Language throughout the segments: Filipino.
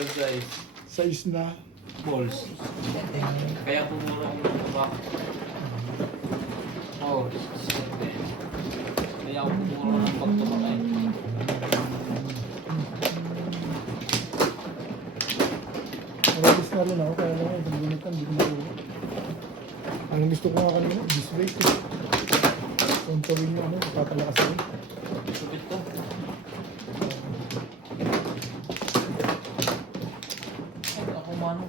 Ilang size? Size na. Balls. Kaya pumura ko ng back. Oh, kaya ako pumura ng back to back eh. Marabis na rin ako, kaya lang itong gunitan, hindi ko makuha. Ang gusto ko nga kanina, this way. Kung tawin yung ano, papalakas rin. Subit to. Ay, ako mano.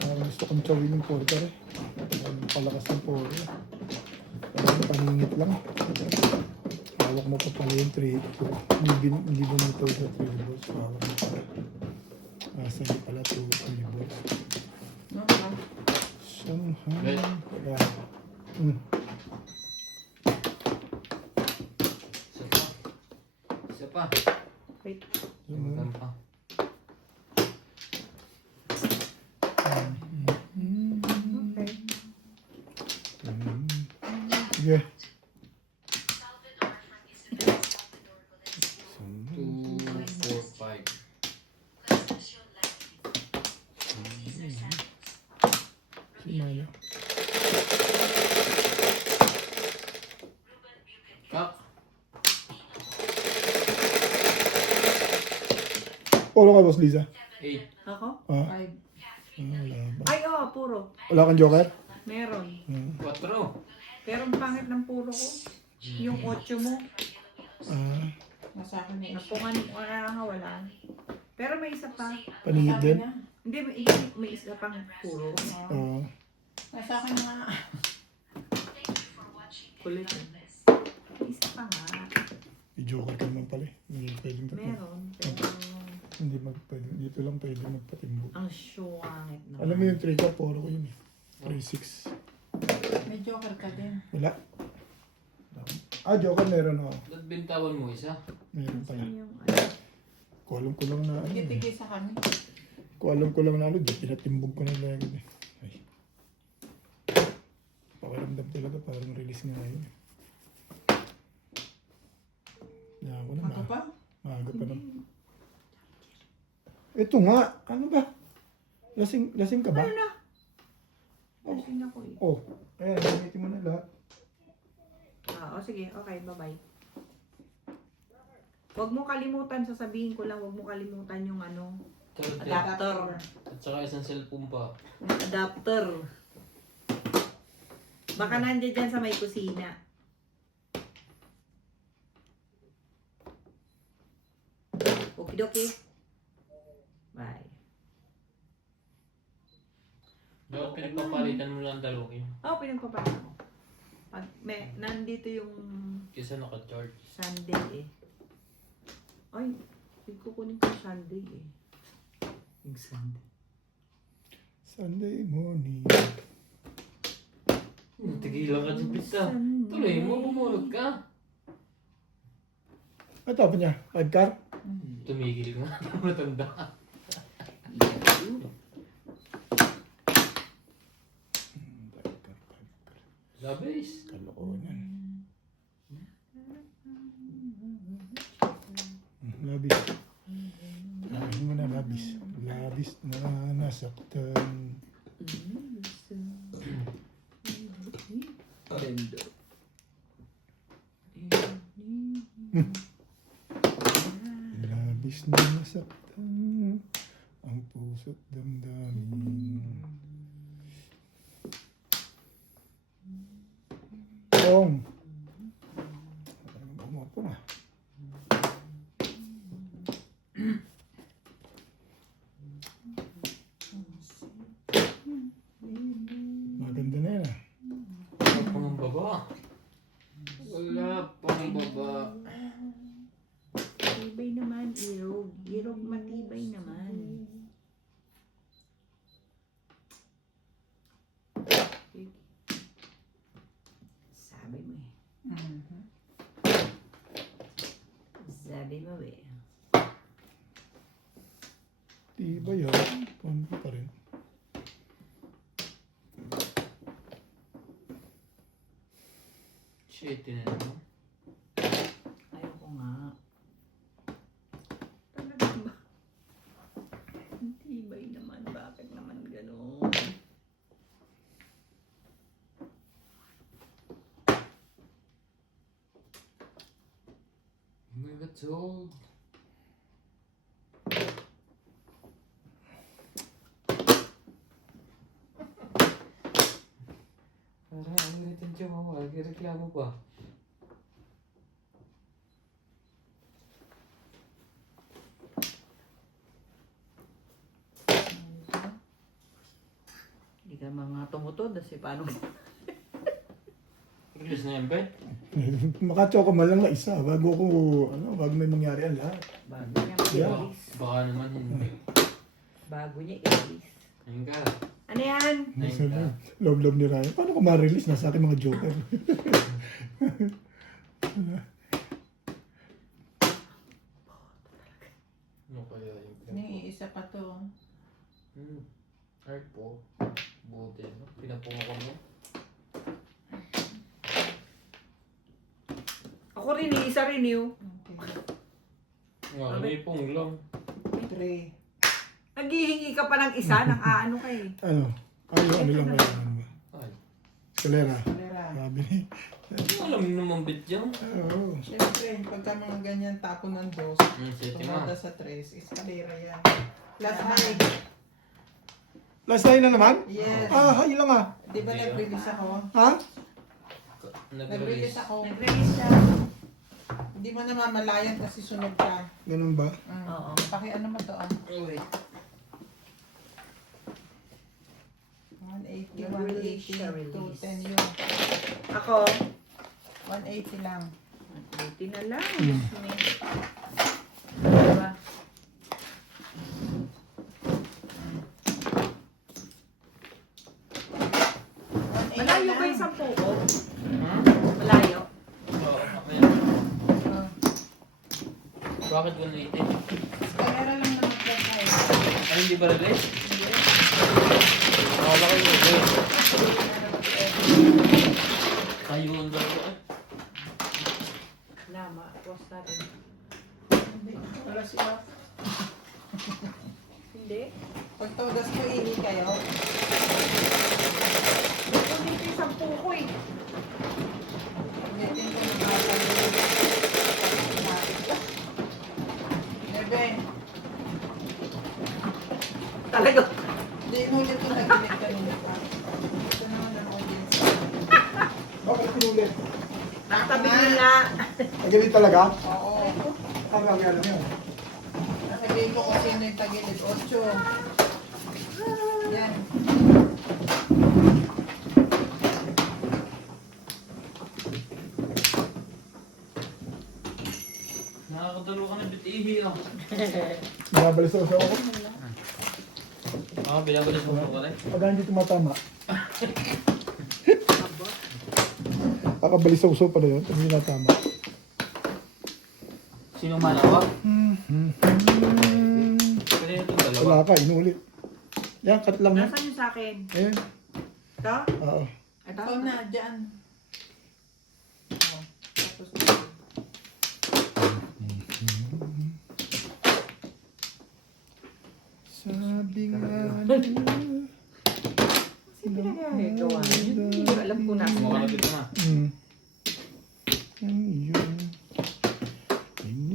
Ang gusto kong tawin yung porter eh. Ang palakas ng porter. Parang paningit lang. Hawak mo pa pala yung 3. Hindi mo nito sa 3 balls. Hawak mo pala. Asa niya pala 2 balls. Somehow. Yeah. Isa pa. Wait. Magan pa. Okay. Sige. 2, 4, 5. Si Maya. Kak. Polo ka, Boss Liza? 8. Ako? Ah, 5. wala ba? Ay, oo, puro. Wala kang joker? Meron. 4. Pero ang pangit ng puro ko. Yung 8 mo. Ah, Nasa akin na Napungan mo nga wala. Pero may isa pa. paningit din? Hindi, may isa pang puro. Oo. Nasa akin na. Kulit. May isa pa nga. May joker ka naman pala eh. Hindi pwedeng Meron. Pero Hindi pwedeng. Dito lang pwede magpatimbo. ang syungangit naman. Alam mo yung 3 ka, polo ko yun eh. 3-6. May joker ka din. Wala. Ah, joker meron ako. Ba't bintawan mo isa? Meron pa yan. Yung ano. Kualam ko lang na ano eh. Tigil sa kami. Kualam ko lang na ano. Pinatimbog ko na lang yun eh. Ay. Pakiramdam talaga parang release nga yun eh. Yan ko na. Ako pa? Maaga pa naman. Ito nga. Ano ba? Lasing ka ba? Ano na? Lasing ako eh. Oh. Ayan, gamitin mo na lahat. Sige. Okay, bye-bye. Huwag mo kalimutan, sasabihin ko lang, huwag mo kalimutan yung ano, adapter. At saka isang cellphone pa. Yung adapter. Baka nandiyan dyan sa may kusina. Okidoki. Bye. Dapat pinagpapalitan mo lang dalawa yun. Pinagpapala ko. Pag nandito yung Kesa naka-charge. Sunday eh. Ay, kukunin ko yung Sunday eh. Yung Sunday. Sunday morning. Tigilan ka dyan, pita. Tuloy mo, bumulog ka. Ano tapos niya? 5 car? Tumigil ka nga. Matanda. Labis. Kalokohan. Labis. Ayun mo na labis. Labis na nasaktan. Labis na nasaktan. Ang puso't damdamin. Tong. Umapo na. Maganda na yan ah. Wala pang ang baba. Wala pang ang baba. Matibay naman, irog. Irog matibay naman. Sabi mo eh. Sabi mo eh. Diba yan? Pampi pa rin. Shit, tinan mo. Ayoko nga. Talaga my God, so... Parang ang retensyon mo, reklamo pa. Hindi ka mga tumutod kasi paano. Release na yan, Ben? Makachoka man lang na isa bago ko, bago may mangyari ang lahat. Bago niya Yeah. i-release. Baka naman hindi. Bago niya i-release. Ayun ka. Ano yan? Ayun ka. Love ni Ryan. Paano ko ma-release? Nasa akin mga joker. Ano kaya yung Ni-isa pa to. Art po. Buti, no? Pinapungo mo. Ako rin, isa rin yun. Okay. Nga, may pong lang. 3. Naghihingi ka pa ng isa, nang aano ka eh. Ano? Ano lang kaya? Ay. Kalera. Kalera. Sabi ni. Alam mo naman bit yan. Oo. Siyempre, pagka mga ganyan tapon ng dos, Sige tumada ma. sa 3, eskalera yan. Last night. Last time na naman? Yes. Yun lang ah. Di ba nag-release ako? Ha? Nag-release ako. Nag-release siya. Hindi mo namamalayan kasi sunod ka. Ganun ba? Oo. Ano mo to? Oh, wait. 180, Nag-release 180, siya, release. 210 yun. Ako, 180 lang. buti na lang. Diyos me. Diba? Malayo ba yung 10 ko? Hmm? Malayo. Oo, okay. Bakit 180? Eskalera lang naman po tayo. Ay, hindi ba release? Akala ko yung release. Ayun daw ko eh. Nama, post natin. Hindi. Wala siya. Hindi. Pag todas mo, ini kayo. Ito dito yung 10 ko eh. Ulitin ko na kapag Nebe, Talaga. hindi inulit ko naginig kanina pa. Ito naman ang audience. Bakit pinulit? Natabi nila. Nagalit talaga? Oo. Ang gagawin mo yun. Nasabihin ko kung sino yung tagilid. 8. Yan. Nakakadalo ka na bitihi ah. Binabalis ako sa ako. Binabalis mo ko rin. Pag hindi tumatama. Kakabalisaw pa na yun. Pag hindi natama. Sino manawa? Pwede na itong dalawa. Wala ka, inulit. Yan, cut lang yan. Nasaan yung sa akin? Ayan. Ito? Oo. Ito? Ikaw na, dyan. Oh, tapos Sabi nga Sino pinagagawa? Hindi ko alam kung nasa. Makalapit na.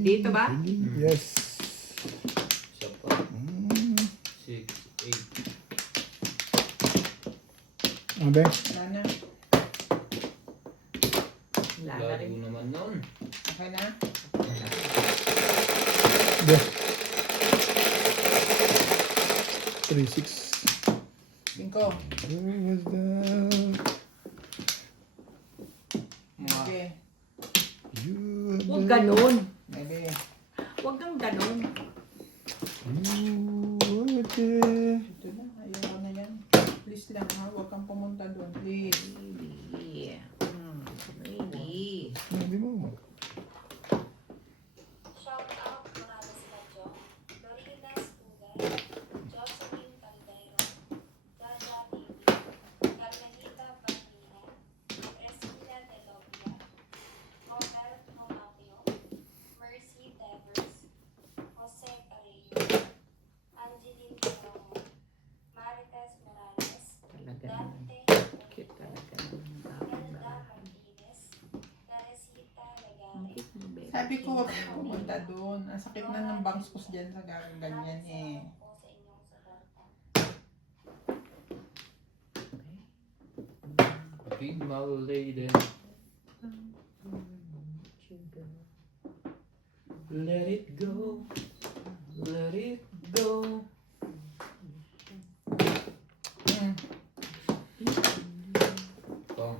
Dito ba? Yes. Isa pa. 6, 8. Ano ba? Wala na. Wala na Lago rin. naman noon. Okay na? Yes. 3-6. 5. Where was that? Okay. You Huwag ganun. Maybe. Huwag kang ganun. You were there. Ito na. Ayaw na yan. Please lang ha. Huwag kang pumunta doon. Please. Maybe. Maybe. Sabi mo. Shout out Morales Radyo, Lorena Stugan, Jocelyn Calderon, Jaja TV, Carmelita Barbina, Priscilla De Lovia, Robert Romapio, Mercy Devers, Jose Carrillo, Angeline Carongo, Marites Morales, Talaga naman. Dante Cute talaga ng tao. Elda Martinez, Teresita Legare, Cute mo, babe. Sabi Sabi ko, huwag ka pumunta doon. Ang sakit na ng bangs ko dyan sa ganyan eh. po sa inyong suporta. Female lady. Let it go. Let it go. Mm. Tom.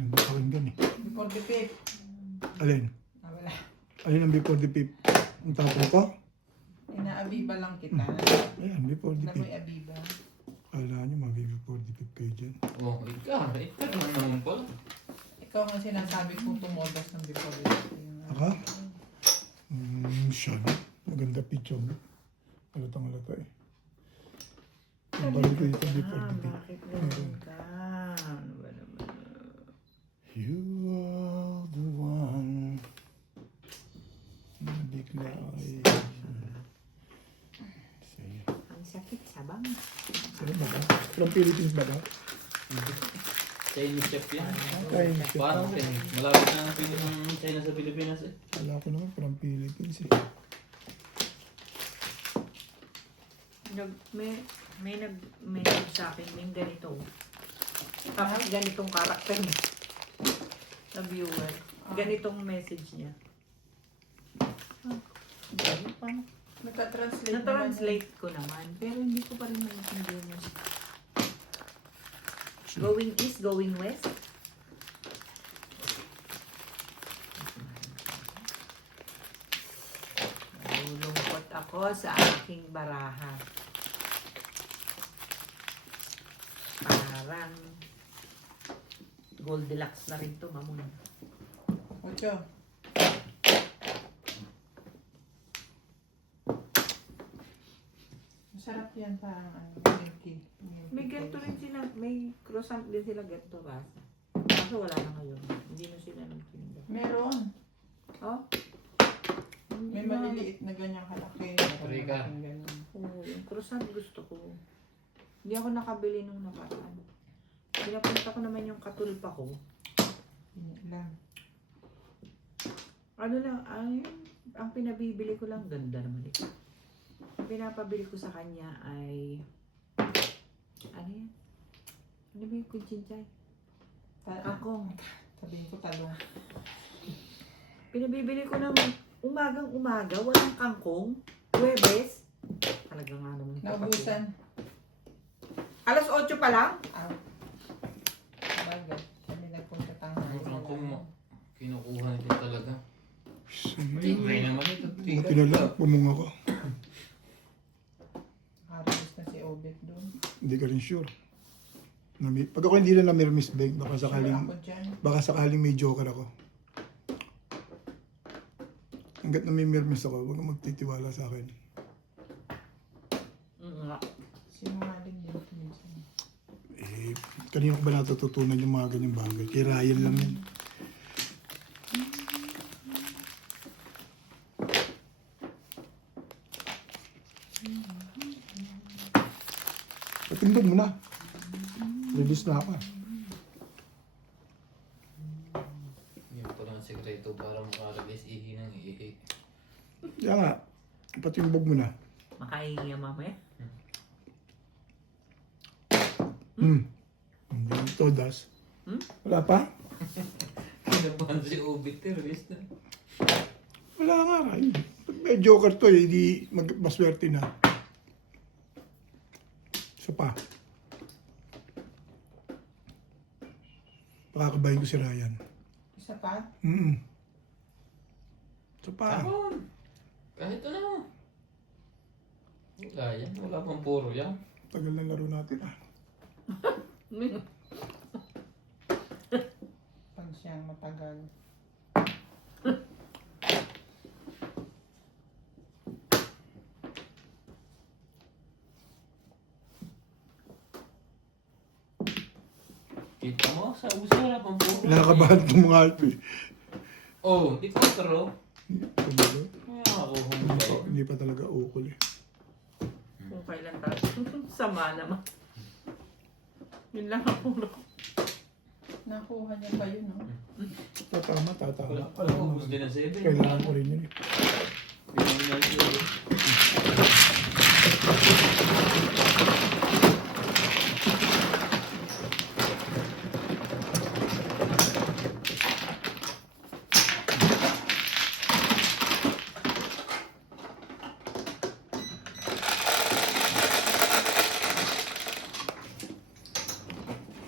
Hindi pa rin gan eh. Before the fifth. Alin? Ah, wala. Alin ang before the fifth? Ang tapo ko? Inaabiba lang kita. Ayan, before the Alam mo fifth. yung abiba. Kala nyo, before the fifth kayo dyan. Oh, ikaw naman pala. Ikaw nga sinasabi kong tumodas ng before the fifth. Aka? Siya na. Maganda picture mo. Halatang halata eh. Ang balik ko dito before the fifth. Bakit ganun ka? Ano ba naman? You are the one. Bigla ay... Sige. Ang sakit sa bang. Sino ba ba? From Philippines ba ba? Chinese chef yan. Ay, Parang Chinese. Malapit na ang China sa Pilipinas eh. Wala ko naman from Philippines eh. May sa akin, may ganito. Tapos ganitong karakter niya. Na viewer. Ganitong message niya. Paano? Nagka-translate Na-translate ko naman, pero hindi ko pa rin maintindihan yun. Going east, going west? Nalulungkot ako sa aking baraha. Parang Goldilocks na rin to, mamuna. Ocho. Masarap yan parang milky. May ganito rin sila, may croissant din sila ganito rasa. Kaso wala na ngayon. Hindi na sila nagtinda. Meron. Oh? May maliliit na ganyang kalaki. Rika. Oo, yung croissant gusto ko. Hindi ako nakabili nung nakaraan. Pinapunta ko naman yung katulpa ko. Lang. Ano lang, ay, ang pinabibili ko lang, ganda naman ito. Ang pinapabili ko sa kanya ay, ano yan? Ano ba yung kuchinchay? Kangkong. Sabihin ko talong. Pinabibili ko ng umagang-umaga, walang kangkong, Huwebes. Talaga nga naman. Naubusan. Alas 8 pa lang? Ah. Bagay. Kami nagpunta tanghali. Ang kung kinukuha nito talaga. Sige. Tingnan naman ito. Buti na lang, pumunga ko. Nakarelis na si Obet doon. Hindi ka rin sure. Pag ako hindi na namirmis bag, Sure ako dyan. baka sakaling may joker ako. Hanggat namimirmis ako, huwag kang magtitiwala sa akin. Nga. Sinungaling din ito minsan. Eh, kanina ko ba natututunan yung mga ganyang bagay? Kay Ryan lang yan. Patindog mo na. Release na ako. Yan pala ang sekreto para makaragis ihi ng ihi. Kaya nga, patimbog mo na. Makahingi mamaya. Hindi ito, Das. Wala pa? Kinabahan si Obit terrorist na. Wala nga, Ryan. Pag may joker to, eh, di maswerte na. Isa pa. Pakakabahin ko si Ryan. Isa pa? Isa pa. Tapon! Kahit ano. Wala yan. Wala pang puro yan. Tagal na laro natin ah. Pag siyang matagal. Kita mo, sa wala pang puro. Nakakabahan itong mga alp eh. Oh, di ko taro. Talaga. Ako humbay. Hindi pa talaga ukol eh. Kung kailan tayo. Sama naman. Yun lang ang puro. Nakuha niya pa yun, no? Tatama. Wala ko, gusto din ang 7. Kailangan ko rin yun eh.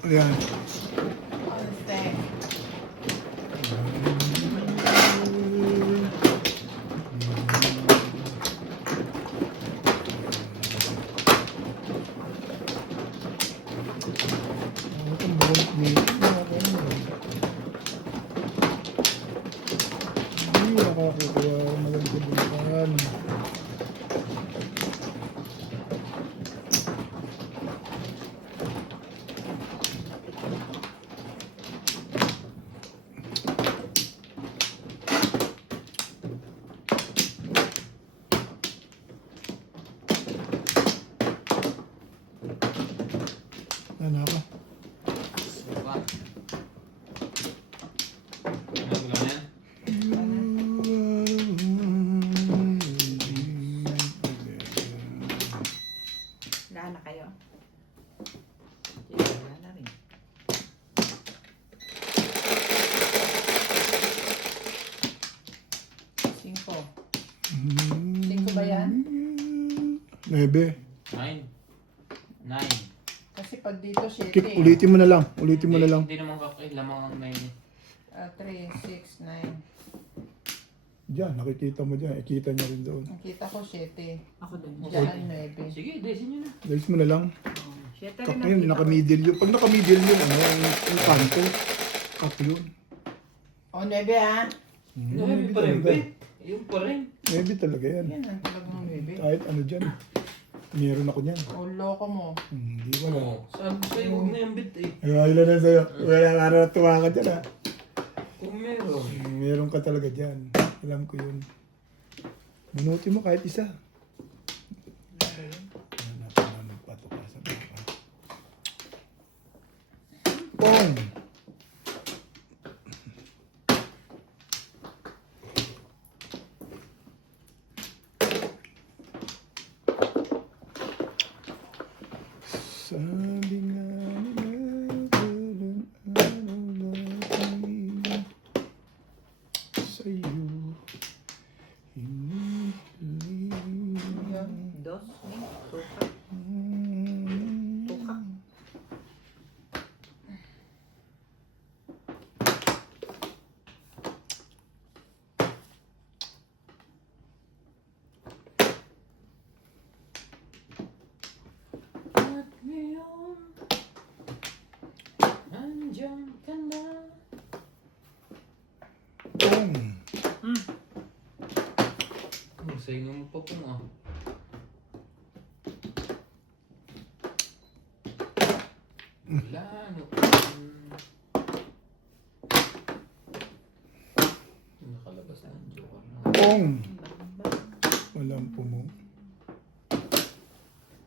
Ayan. Understand. Itong buwan dito. Hindi nakakakuha. Magandang bulakan. Ano ako? Diba? Ano ko lang yan? Wala na kayo. Wala na rin. Cinco. Cinco ba yan? 9. 9. 9. Kasi pag dito, Kip, 7. ulitin mo na lang. Ulitin mo na lang. Hindi naman kakailamang ang 9. 3, 6, 9. Diyan, nakikita mo dyan. Ikita niya rin doon. Nakita ko 7. Ako din. Diyan, 9. Sige, desin nyo na. Dalis mo na lang. Siyete Kap rin na yun, nakita ko. naka-middle yun. Pag naka-middle yun, ano, yung kanto. Kap yun. O, 9 ha? 9 pa rin, be. Yung pa rin. Maybe talaga yan. Yan ang talagang 9. Kahit ano dyan. Meron ako dyan. O, loko mo. Hindi wala. Oo. Sabi ko sa'yo, huwag na yung bit eh. Ay, ilan na sa'yo. Wala ka na tuwa ka dyan ha. Kung meron. Meron ka talaga dyan. Alam ko yun. Bunuti mo kahit isa. Ano pa naman pato ka sa baka. Pong! Sabi nga nila, walang araw lagi sa'yo. Hinihiling. Dos, tuka. Tuka. At ngayon, andyan ka na. Pong! Masaya nga mo pa po ah. Wala, ano. Nakalabas na ang joker na. Pong! Walang pumo.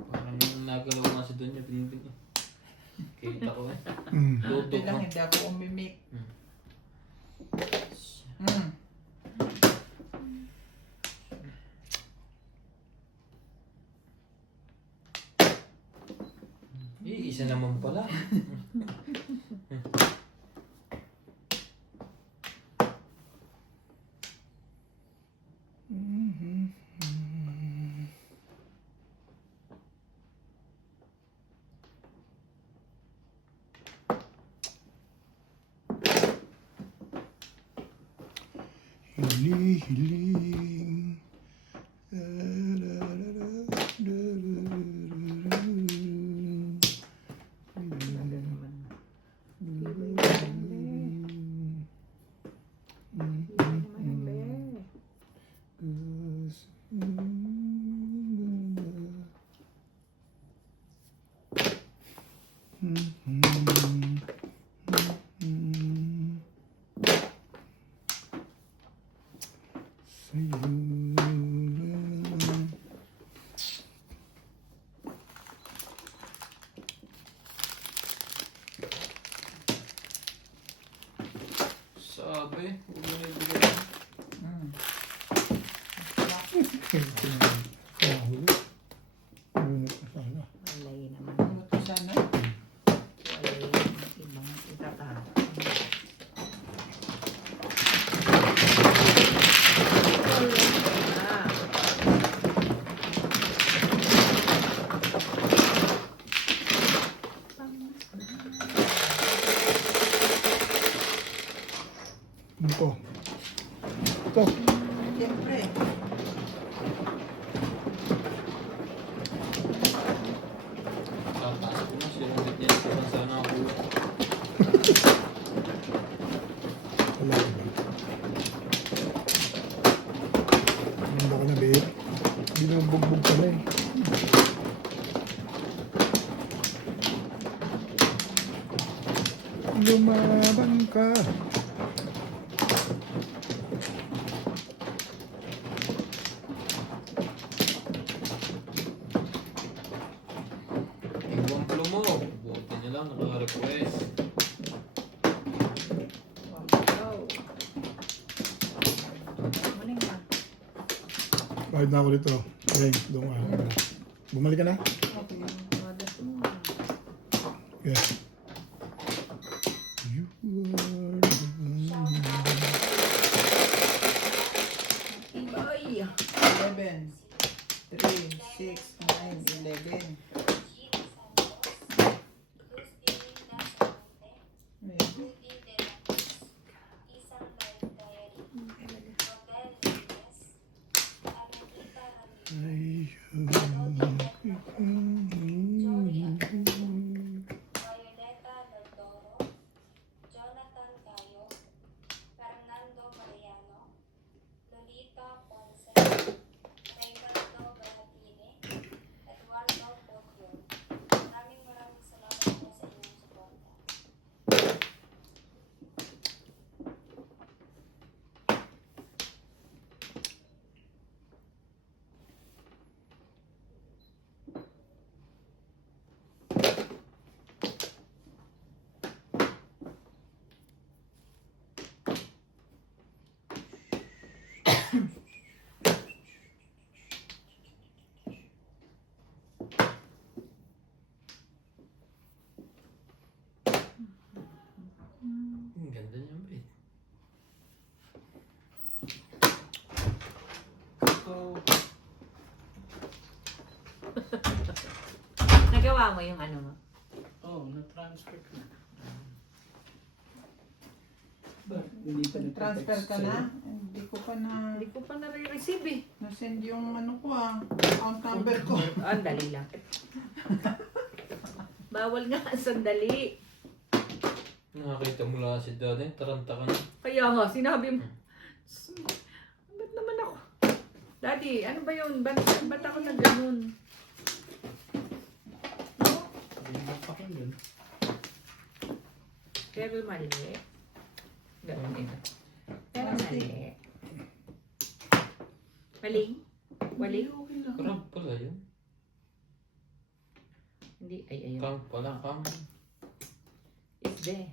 Parang nagalaw nga si Donya, pinipin eh. Kita ko eh. Ito Tutok lang, mo. hindi ako umimik. Hmm. Isa naman pala. Hinihiling. Sabi, huwag mo na ibigay. Huli. Unit na sana. Malay naman. Ano to sana? Walay ibang itatara. Ano to? Ito. Siyempre. Tataas ko na siya. Hindi yan ko lang sana ako. Wala ka ba? Handa ka na, babe. Binubugbog ka na eh. Lumaban ka. Ibang plo mo. Buti niya lang naka-request. Maling ka. Bakit na ako dito? Reng, doon ka. Bumalik ka na? Okay. Madas mo. Yes. You are the one. Ibay. 11, 3, 6, 9, 11. Luz Bilinda Samonte, Maybe. Rudy De La Cruz, Isang Life Diary, Rodel Reyes, Aranita Ramirez, Violeta Del Toro, Jonathan Cayo, Fernando Mariano, Lolita Ponce, Raymundo Baratini, Eduardo Potiol. Maraming salamat po sa inyong suporta. Ang ganda niya, babe. Nagawa mo yung ano mo? Na-transfer ko na. Hindi pa Transfer ka na? Hindi ko pa na Hindi ko pa nare-receive eh. na-send yung ano ko account number ko. Ah, dali lang. Bawal nga, sandali. Nakakita mo lang si Daddy. Taranta ka na. Kaya nga, sinabi mo. Ba't naman ako? Daddy, ano ba yun? Ba't ako na ganun? Hindi mo pa ko yun. Pero mali. Ganun ito. Pero Plastic. mali. Maling? Waling? Okay lang. Crab pala yun. Hindi, ay, ayun. Kang pala, kang. It's there.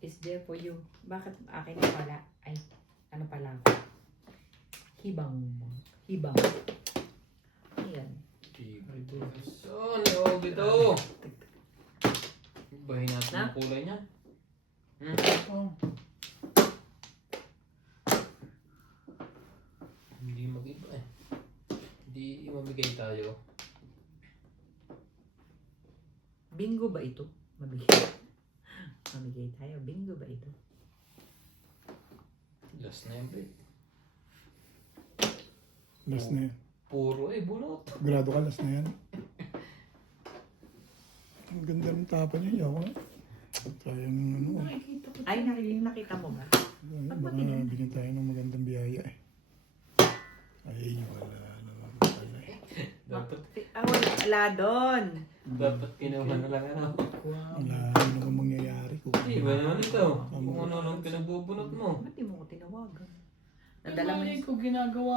It's there for you. Bakit akin na pala? Ay, ano pala ako? Hibang. Hibang. Ayan. So, ano dito? Ibahin natin Na? ang kulay niya. Oh. Hindi mag-iba eh. Hindi mamigay tayo. Bingo ba ito? Mabigay. Mamigay tayo. Bingo ba ito? Last na yun, babe. Last na yan. Puro bunot. Grado ka, last na yan. Ang ganda ng tapa niya. Yawa. Sayang ano. Nakikita ko. Ay, nakita mo ba? Baka bigyan tayo ng magandang biyaya eh. Ay, wala naman pala eh. Dapat, Wala doon. dapat kinuha na lang ano. Wala naman mangyayari ko. Hindi, Iba naman ito. Kung ano nang pinagbubunot mo. Ba't di mo ko tinawagan? Nadala Nadala mo, ko ginagawa.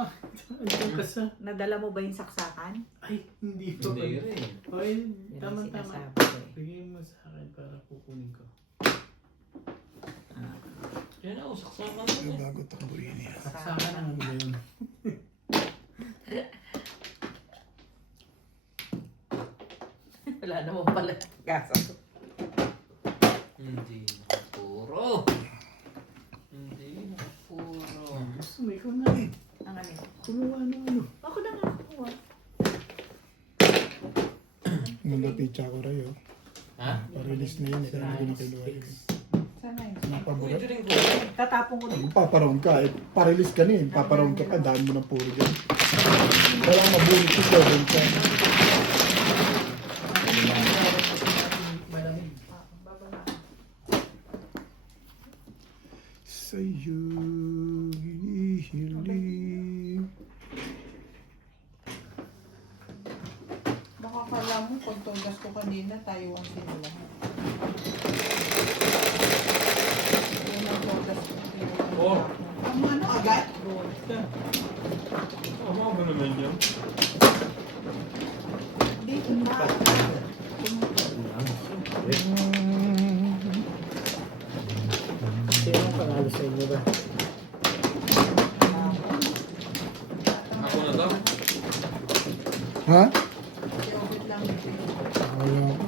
Andiyan ka sa... nadala mo ba yung saksakan? Ay, hindi pa Hindi pala. rin. Ay, Yan ang tama-tama. sinasabi ko eh. Bigay mo sa akin para kukunin ko. Yan ako, saksakan mo Pero eh. bago takbuhin niya. Saksakan naman ba yun? Wala naman pala gasa. Hindi na puro. Hindi na puro. Gusto mo, ikaw na eh. Ang ano? Kumuha ng ano. Ako na nga kukuha. Mula picha ko rin yun. Ha? Pa-release na yun. Kaya hindi ko na kinuha yun. Sana yun. Napabulat. Pwede rin ko. Tatapon ko din. Paparoon ka. Pa-release ka na eh. Paparoon ka pa. Dami mo ng puro dyan. Kaya mabunit ko siya. Doon ka. Malamig. Babala. Sa'yo hinihiling. Baka kala mo, pag tugas ko kanina, tayo ang sinula. Unang tugas ko, tinulungan Oh. ako. Ang ano agad? Tama ba naman yun? Dito na. Sino ang panalo sa inyo ba? Ako na to? Ha? Yogurt lang. Wala ko.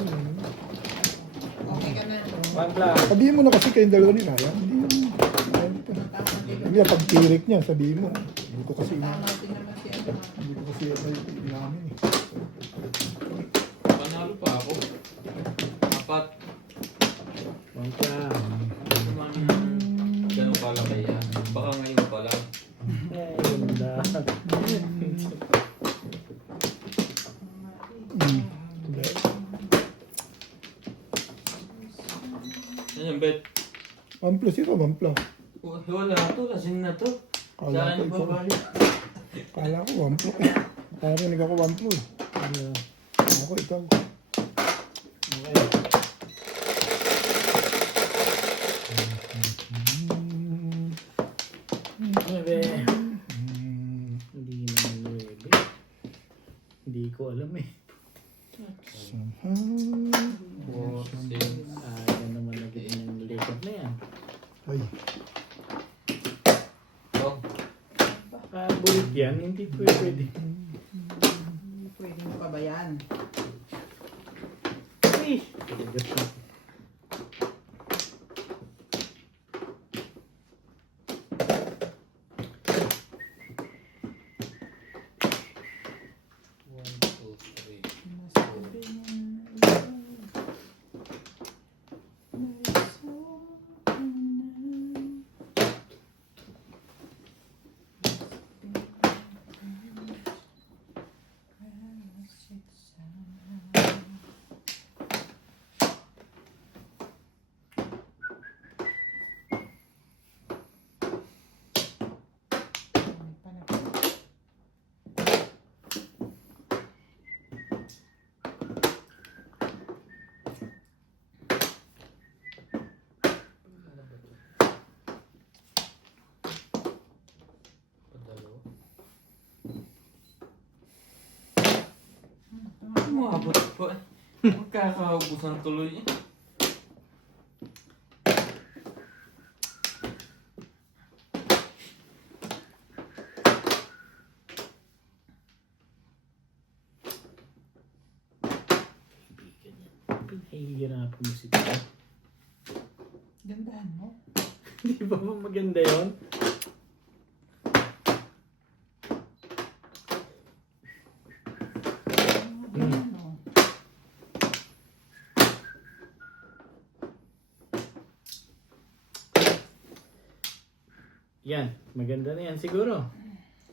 Okay ka na. Pagla. Sabihin mo na kasi kayong dalawa ni Ryan. Hindi mo. Tama din. Hindi, pag tirik niya, sabihin mo. Hindi ko kasi Tama din naman siya. Hindi ko kasi inamin eh. Panalo pa ako. Apat. Pagla. Naman ganun pala kaya. Baka ngayon pa lang. Eh, yun lahat. Hindi. Yan yung bet. Wamplo, sino wamplo? Wala to, lasing na to. Kala Saan ko ikaw. babalik? Kala ko wamplo. Narinig ako wamplo eh. Ano? Ako ikaw. Okay. Nuebe. Hindi naman nuebe. Hindi ko alam eh. Four, six. Yan naman lagi ng likod na yan. Ay, Oh, Bulit yan, hindi pwede. Pwede mo pa ba yan? Ay! Talaga siya. one, two, three. Padalo. Umabot pa. Magkakaubusan tuloy eh. Pinahihirapan mo si Tito. Gandahan mo. Di ba maganda yun? Ano? Yan, maganda na yan siguro.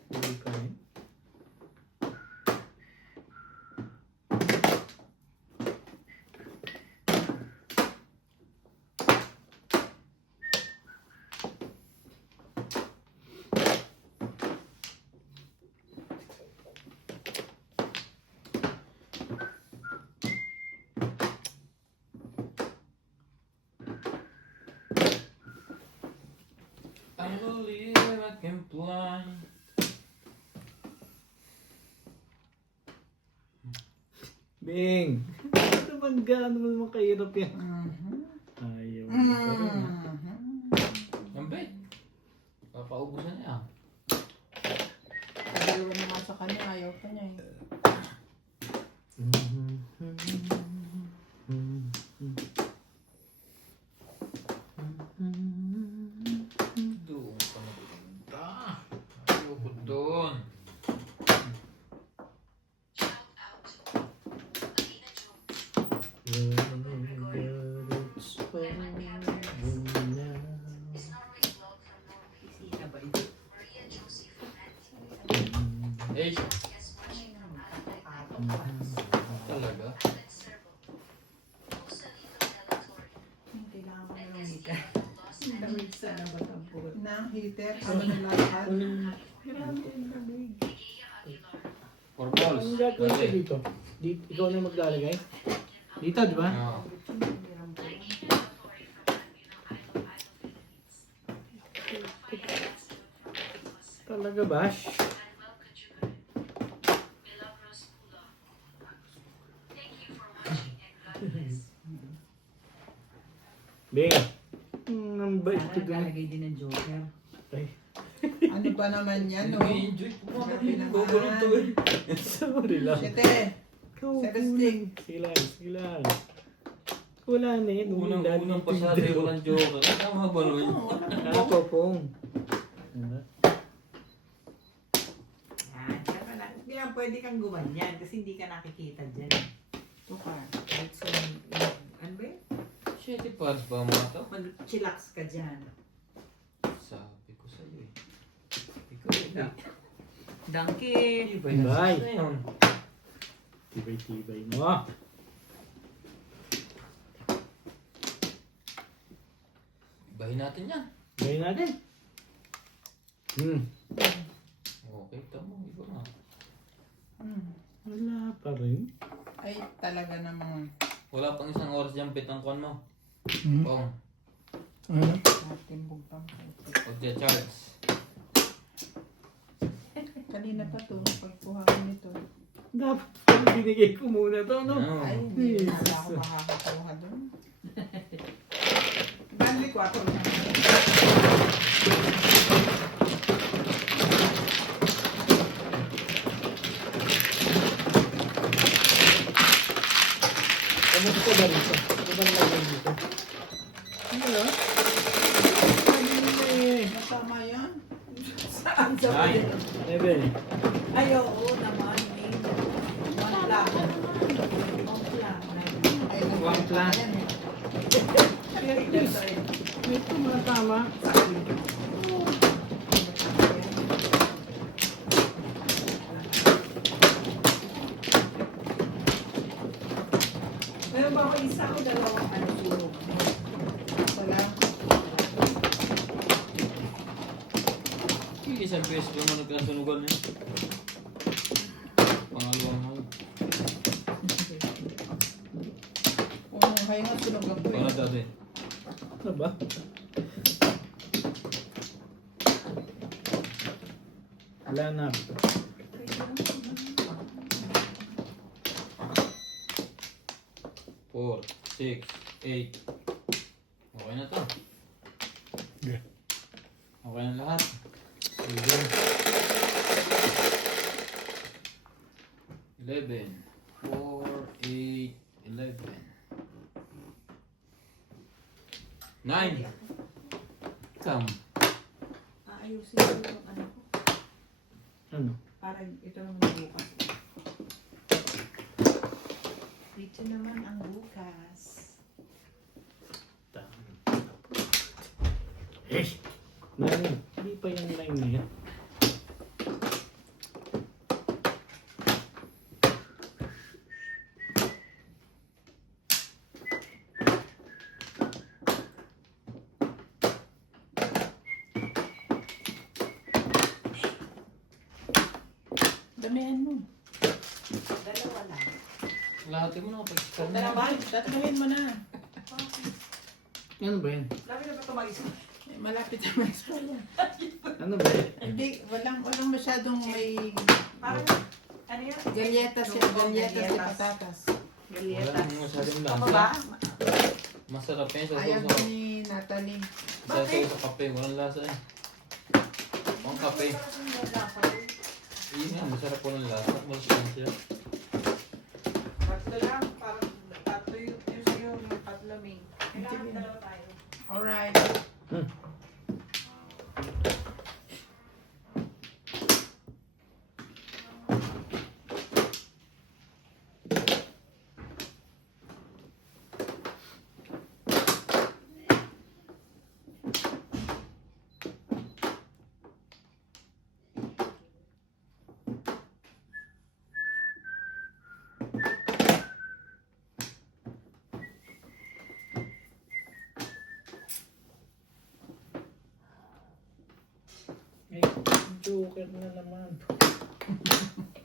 Hindi pa rin. believe I can fly. Bing! Ano naman gaano mo naman kahirap yan? Ayaw mo pa rin ah. Ang bet. Papaubusan niya. Ayaw naman sa kanya, ayaw pa niya eh. Doon ka magpunta. Ayoko doon. Sina ba ito? Eh, talaga? Kailangan ko na ng hika. Lamig sana ba tampon? Na, heater, ano na lahat. Grabe ang lamig. For balls. Ang gagawin ko dito? Ikaw na maglalagay? Dito, di ba? Oo. Talaga, Bash? Bing! Ang bait ko doon. Naglalagay din ng joker. Ay, Ano ba naman yan, no? Nag-enjoy po mga Grabe naman. gugulong to eh. sorry lang. Siyete, Ikaw, Celestin. Sige lang. Wala na yun. Unang pasado yung walang joker. Tama ba nun? Ako pong. Diba? Yan, kaya pala. Hindi lang pwede kang gumanyan kasi hindi ka nakikita dyan. ito ka. Kahit sa, ano ba yun? Shit, pads ba mga to? Mag-chillax ka dyan. Sabi ko sa'yo eh. Ikaw eh. Donkey! Ibay na Bye. sis na yun. Tibay-tibay mo. Ibahin natin yan. Gawin natin. Okay, tama. Iba nga. Wala pa rin. Ay, talaga namang Wala pang isang oras dyan pitang kuhan mo. Hmm? Pong. Ano? natimbog pang Pagja-charge. Kanina pa to, pagkuha ko nito. Dapat pala binigay ko muna to, no? No. Ay, hindi na ako makakakuha doon. Bali ko ako lang. Kamusta ba rin siya? Ano ba nalagay dito? Ano ba? Ano na eh? Masama yan. Saan sa Ay. Ano ba eh? Ay, oo naman. May one lang. One lang. Ay, One plan. yan eh. Ito mga tama. Meron ba ako isa o dalawang ano sunog? Wala. Isang beses lang mo nagkasunugan yun. Pangalawang hang. Kung kayo nga sunog ako eh. Para dati. Ano ba? Wala na. 4, 6, 8. Okay na to. Okay. Okay na lahat. Sige. 11. 4, 8, 11. 9. Come. Aayusin ko yung ano ko. Ano? Para ito naman bukas. Dito naman ang bukas. Eh! Nani, hindi pa yung line na yan. Damihan mo. Dalawa lang. Lahat mo na kapag Tatluhin mo na. Ano ba yan? Lami na ba ito mag-isa? Malapit sa mga eskwela. Ano ba? Hindi, walang masyadong may Parang, ano yun? galyetas Oo, at patatas. Galyetas. Walang masyadong Ako lasa. ba? Masarap yan sa Ayaw suso. ni Natalie. Sa kape, walang lasa eh. Pang kape. Yun nga, masarap po ng lasa. Masustansya. Tatlo lang. Parang tatlo yung sa'yo. Yung tatlo, Ming. Kailangan dalawa tayo. Alright. Ay, joker na naman.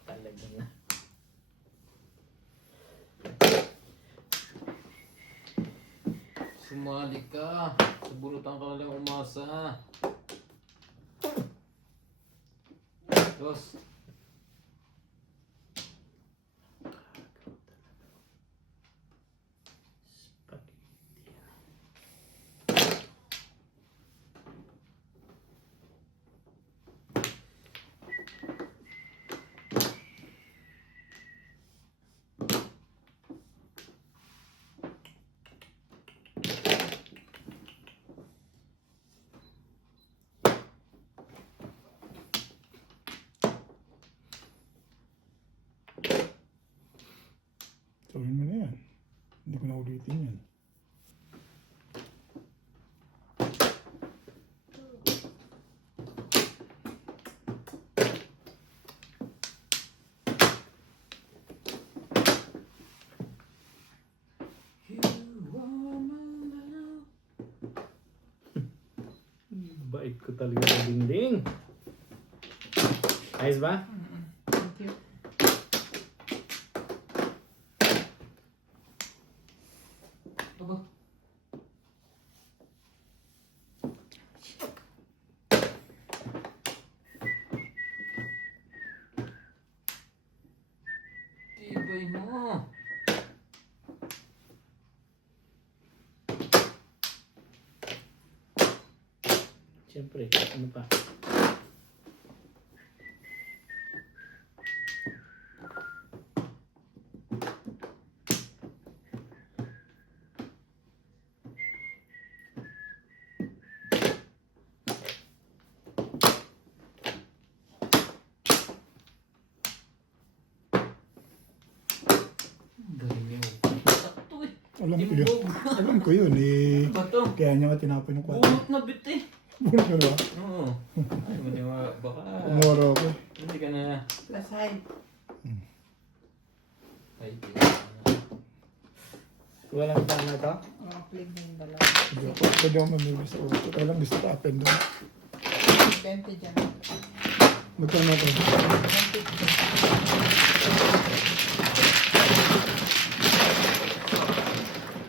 Talaga na. Sumali ka. Subunutan ka na lang umasa. Dos. Gawin mo na yan. Hindi ko na ulitin yan. Bait ko talaga sa dingding. Ayos ba? Thank you. Aba. Tibay mo. Siyempre, ano pa? Galing niyo. Sakto eh. Alam ko yun. Timbog. Alam ko yun eh. Ano ba to? Kaya niya nga tinapon yung kwarto. Bunot na bit eh. Bunot ka na. Oo. Ay, baka Umoro ako. hindi ka na. Plus height. Ay, di. Walang tama to? Oh, plain na yung dalawa. Pwede ako mamibis ako. Kaya lang gusto ko up and down. 20 dyan. Magkano ako? 20.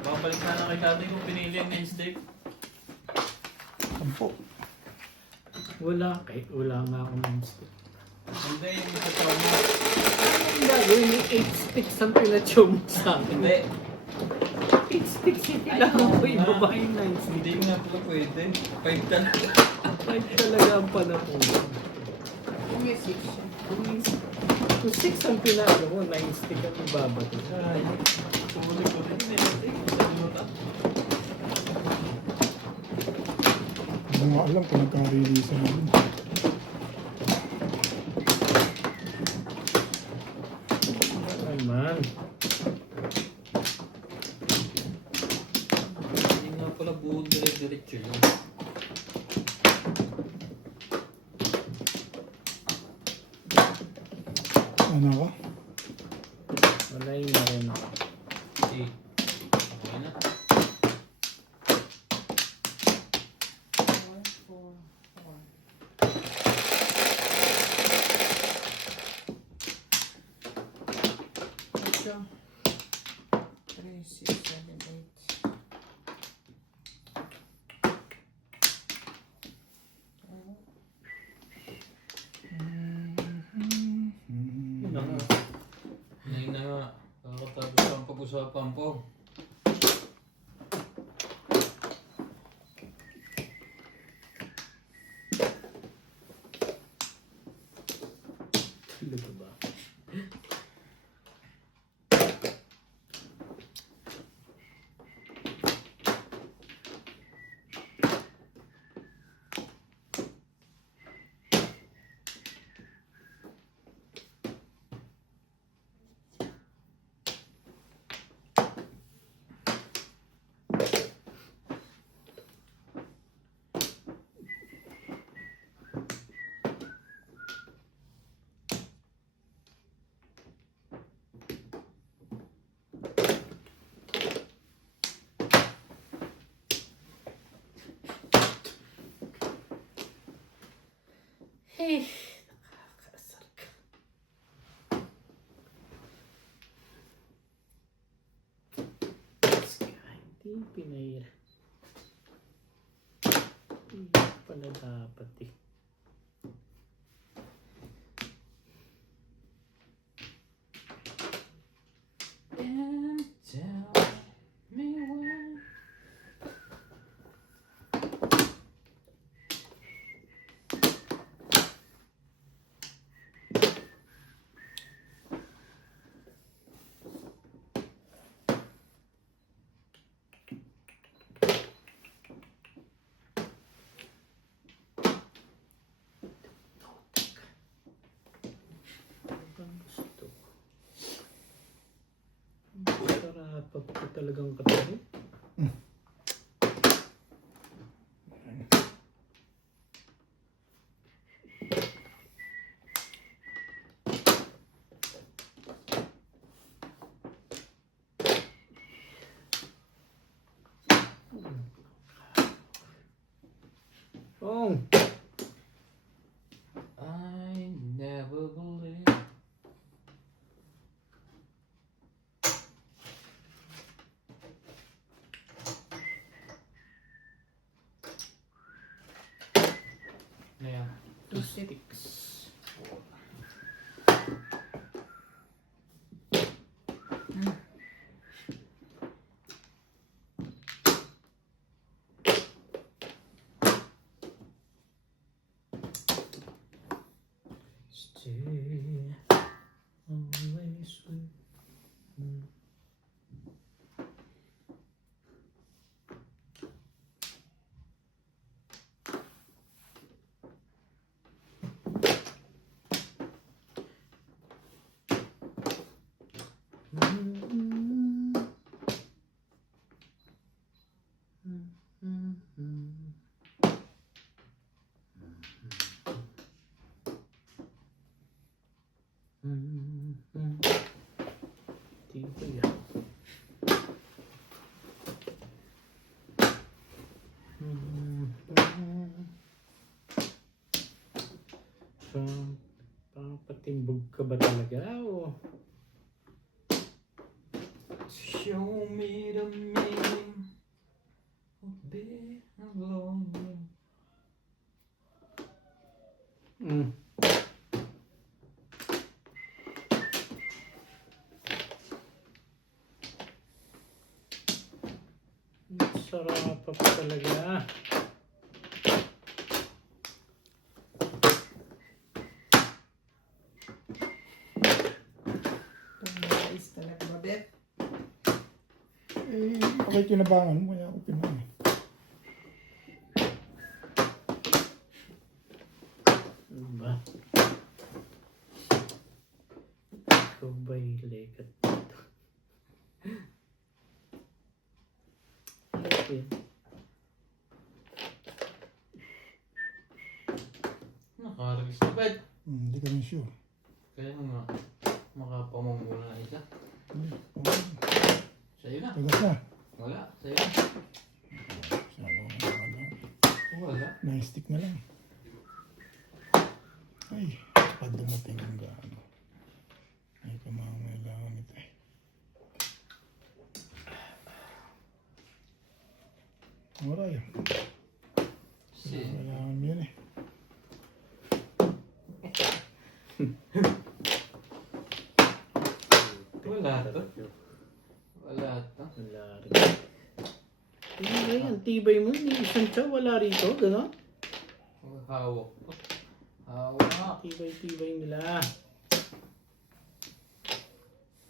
Babalik na lang kay tatay kung pinili ang main steak. 10. Wala. Kahit wala nga akong monster. Hindi, yung sa chow mo. Ang gagawin yung 8 sticks ang pinachow mo sa akin. Hindi. 8 sticks yung kailangan ko ibaba yung 9 sticks. Hindi nga pala pwede. 5 talaga. Kahit talaga ang panahon. Kung may 6 siya. Kung 6 ang pinagawa mo, 9 stick ang ibabato. Ay, tumuloy ko rin yung main steak. Sa minuta. Hindi mo alam kung nagka-release na yun. Naman. Hindi nga pala buong dire-diretso yun. Ano ka? Wala yung na rin ako. Okay. Okay na. 3, 6, 7, 8. sa pampo. Talaga ba? Eh, nakakasar ka. Hindi pinahira. Hindi pala dapat eh. And tell me when. Ang gusto ko. Sarap pa talagang katabi. Oh, I never believed. Ano yan? Two sticks. stay always with me. Dito yan. Papatimbog ka ba talaga o? Show me the meaning of being alone. Sarap pa talaga. Tumais talaga ba, Bet? Eh, pakikinabangan mo kaya ako pinahin. Diba? Ikaw ba'y lekat dito? Okay. Nakaragis na bed. Hindi kami sure. Kaya nga, makapamamula na isa. Hindi. Sa'yo na. Tagas na. Wala, sa'yo na. Wala. Na-stick na lang. Ay, pag dumating ang gaano. Ay, kamangailangan ito eh. Wala yun. Kailangan mo yun eh. Wala to. Ang tibay mo, hindi isang tiyaw, wala rito, gano'n? Hawak po. Hawak. Tibay-tibay nila.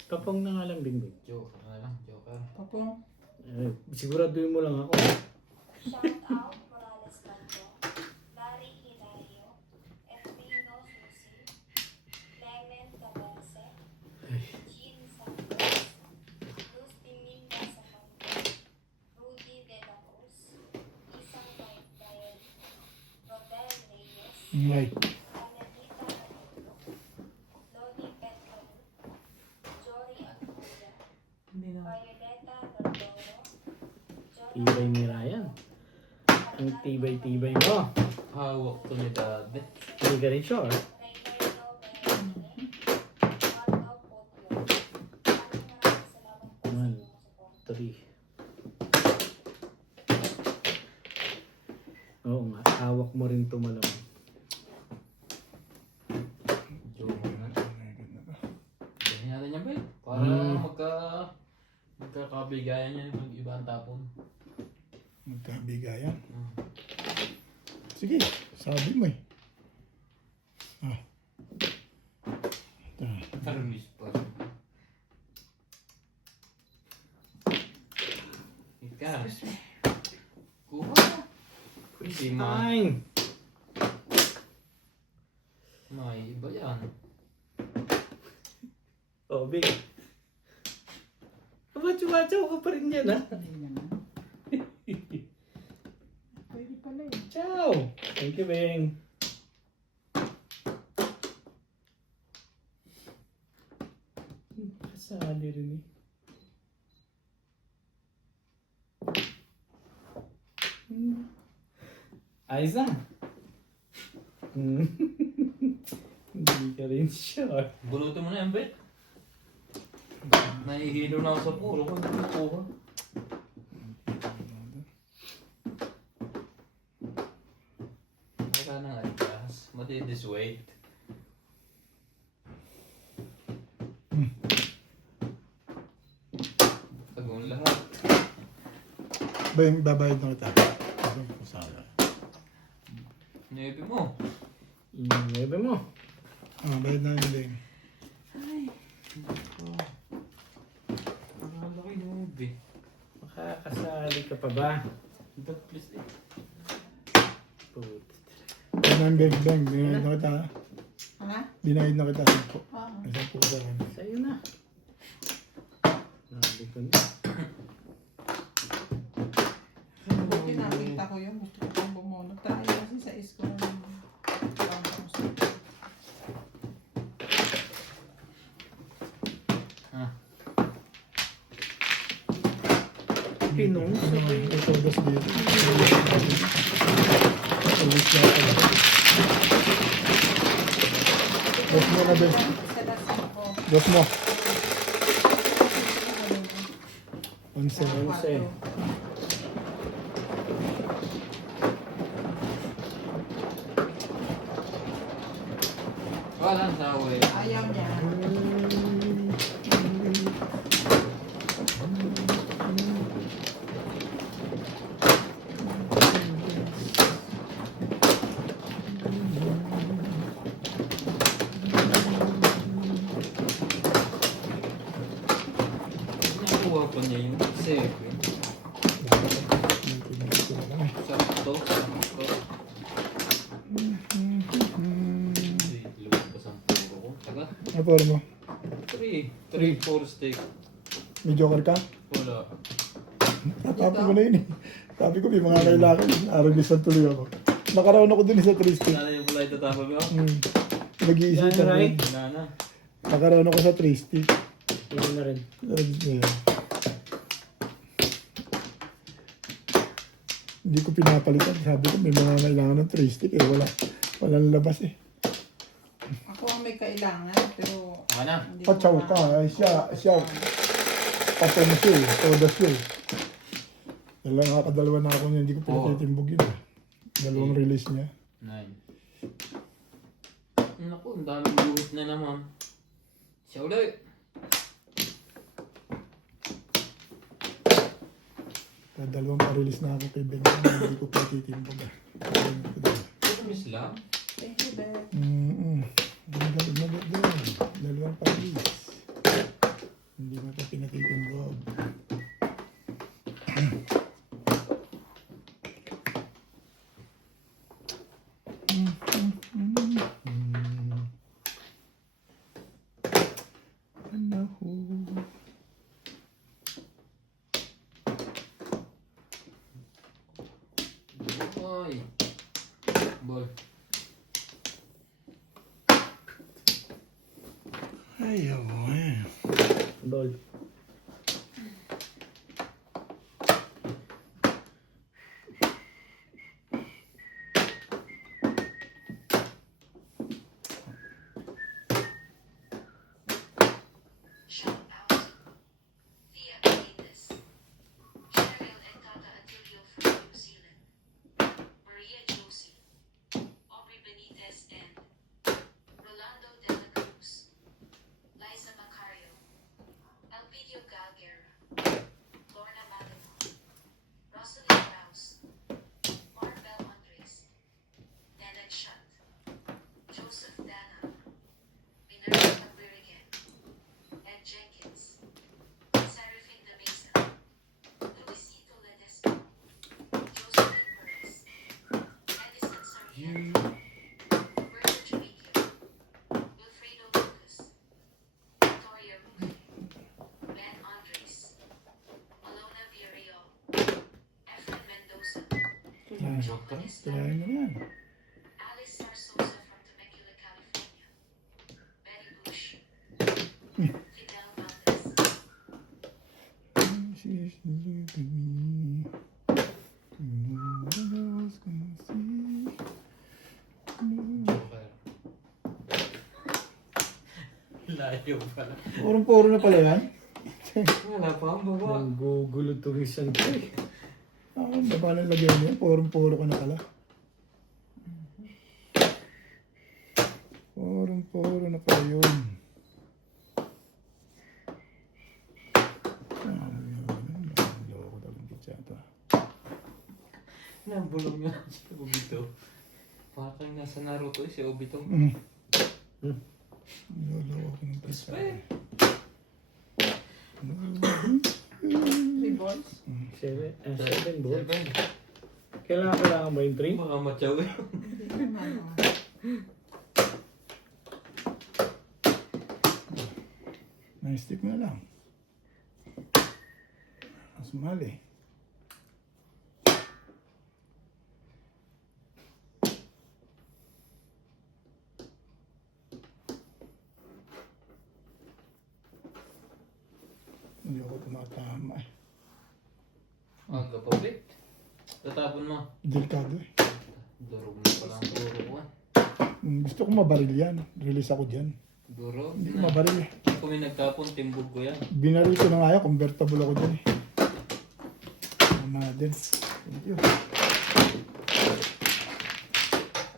Kapang na nga lang, Bingbing. Joker na lang, joker. Papong. Siguraduhin mo lang ako. Shout out Morales Bando, Larry Hilario, Edwino Susi, Clement Cabese, Jean Santos, Luz Dominga Samango, Rudy De La Cruz, Isang Mike Gael, Rodel Reyes, Right. Anelita Angulo, Loni Petrolu, Jory Agulla, Hindi na. Violeta Lordoro, Tibay ni Ryan. Ang tibay-tibay mo. Hawak to ni Dade. Hindi ka rin sure. Reynaldo Berrone, Marco Potio. Maraming salamat po sa One, inyong support. 3. Oo nga, hawak mo rin ito malamang. Joker na. Ganyan natin yan, Bay. Para magkakabigayan yan yung iba ang tapon. Magkabigayan. Sige, sabi mo eh. Ah. Tarmis pa. Ika. Kuha. Hindi ma. Fine. May iba yan. Oh, Big. Macho-macho ka pa rin yan, ha? Hindi naman. Pwede pala eh. Ciao! Thank you, Bing. Kasali rin eh. Ayos na. Hindi ka rin sure. Bulutin mo na yan, Bet. Nahihilo na ako sa puro ko. Hindi ko kuha. Wala nang adjust. Matidis weight. Tagong lahat. Babayad na kita. Sana. Nebi mo. Inebe mo. Ah, bayad na yun din. Ang laki nebi. Makakasali ka pa ba? Ito, please eh. Put. Ano ang bang? Dinahid na kita. Ha? Dinahid na kita. Sampo. Oo. Sampo sa akin. Sa'yo na. Nabi ko na. Buti nakita ko yun. Gusto ko pang bumunod. Tayo kasi sa isko. Pinong. Ano nga, may todas dito. Alis na pala. Dos mo na, Bes. Sa lasing ko. Dos mo. 11. 11. Walang sawi. Ayaw niya. Nakuha pa niya yung 7. Sakto. Sakto. Lumabas ang puro ko. Taga. Ano puro mo? 3. 3, 4 stick. May joker ka? Wala. Natapin ko na yun eh. Sabi ko, may mga kailangan. Arabisan tuloy ako. Nakaraon ako dun sa 3 stick. Nala yung pala itatapag mo. Nag-iisip Yan, Ray. ako. Wala na. Nakaraon ako sa 3 stick. Ito na rin. Hindi ko pinapalitan. Sabi ko, may mga kailangan ng 3 stick eh. Walang labas eh. Ako ang may kailangan. Pero Saka na. hindi Patsaw ko ka. ma- Ay, siya. Patong siya eh. Todas siya eh. Dala nakakadalawa na ako niya. Hindi ko pinatitimbog yun eh. Dalawang release niya. 9. Naku, ang daming buhit na naman. Siya ulit. Dalawang pa-release na ako kay Ben. Hindi ko pa titimbog. Ito miss lang. Thank you, Beth. Dalawang pa-release. Hindi mo pa pinatitimbog. Oy. Ball. Ayaw mo eh. Dol. Shout out Thea Benitez, Cheryl and Tata Atilio from New Zealand, Maria Josie, Aubrey Benitez and Rolando De La Cruz, Liza Macario, Elpidio Galguera, Lorna Magalon, Rosalie Rouse, Marbel Andres, Nenad Shutt, Joseph Dana, Minerva Birigan, Ed Jenkins, Serafin de Mesa, Luisito Ledesma, Josephine Perez, Edison Sarmiento, Roberto Jamiquio, Wilfredo Lucas, Victoria Rufy, Ben Andres, Alona Villarreal, Efren Mendoza, Joe Batista, Kirahin mo yan. Alice Sarsosa from Temecula, California, Betty Bush, Fidel Valdez, She's leaving me. No one else can see. Joker. Layo pala. Purong-puro na pala yan. Wala pa ang baba. Ang gugulo itong isang to eh. Baba ng lagyan niya. Purong-puro ka na pala. Purong-puro na pala yun. Loko daw yung pichata. Nabulong niya si Obito. Parang nasa Naruto si Obito. Loko ng pichata. Three balls. Seven balls. Seven. Kailangan ba yung 3? Mga matyaw eh. Hindi naman. Na-stick na lang. Mas mahal eh. Hindi ako tumatama eh. Aga pa bit. Tatapon mo. Delikado eh. Durog na pala ang duro ko eh. Gusto ko mabaril yan. Release ako dyan. Durog Hindi ko na. mabaril eh. Kung may nagtapon, timbog ko yan. Binaril ko na nga yan. Convertible ako dyan eh. Ano na din. Thank you.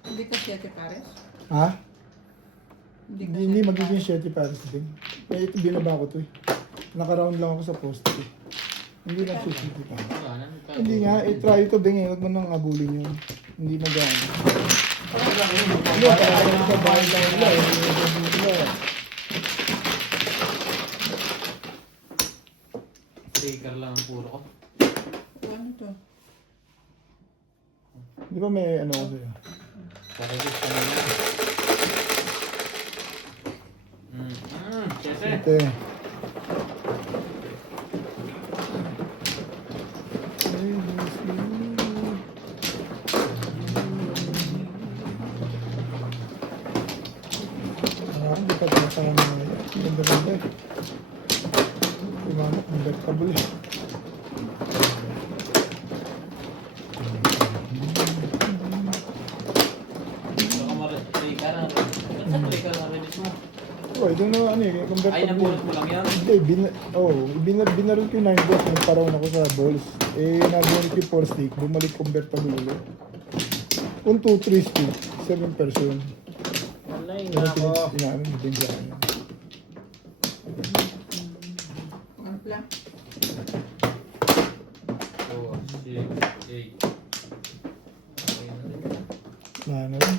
Hindi ka siyete pares? Ha? Hindi ka Hindi siyete magiging pares? 7 pares din. Eh, ito binaba ko to eh. Naka-round lang ako sa post eh. Hindi na 50 pa. Wala na. Hindi nga, try ito din eh. Huwag mo nang abulin yun. Hindi na gano'n. Hindi, parang sa bahay lang nila eh. Sticker lang ang puro ko. Ano to? Di ba may ano ko sa'yo? Parelis ka naman. Siyete. Ito eh. Hindi pa tayo kaya mga ganda-ganda eh. Imanok, convertible eh. Baka ma-play ka na. Play ka na release mo. Oh, ito na ano eh, Ay, convertible. nabulot mo lang yan. Hindi, binaril ko yung 9 balls, nagparoon ako sa balls. Eh, nabunit yung 4 stick, bumalik convertible ulit. Kung 2-3 stick, 7 person. Wala Ano na ako. inaano mo din sa kanya. Ano lang? Oo. Wala na rin.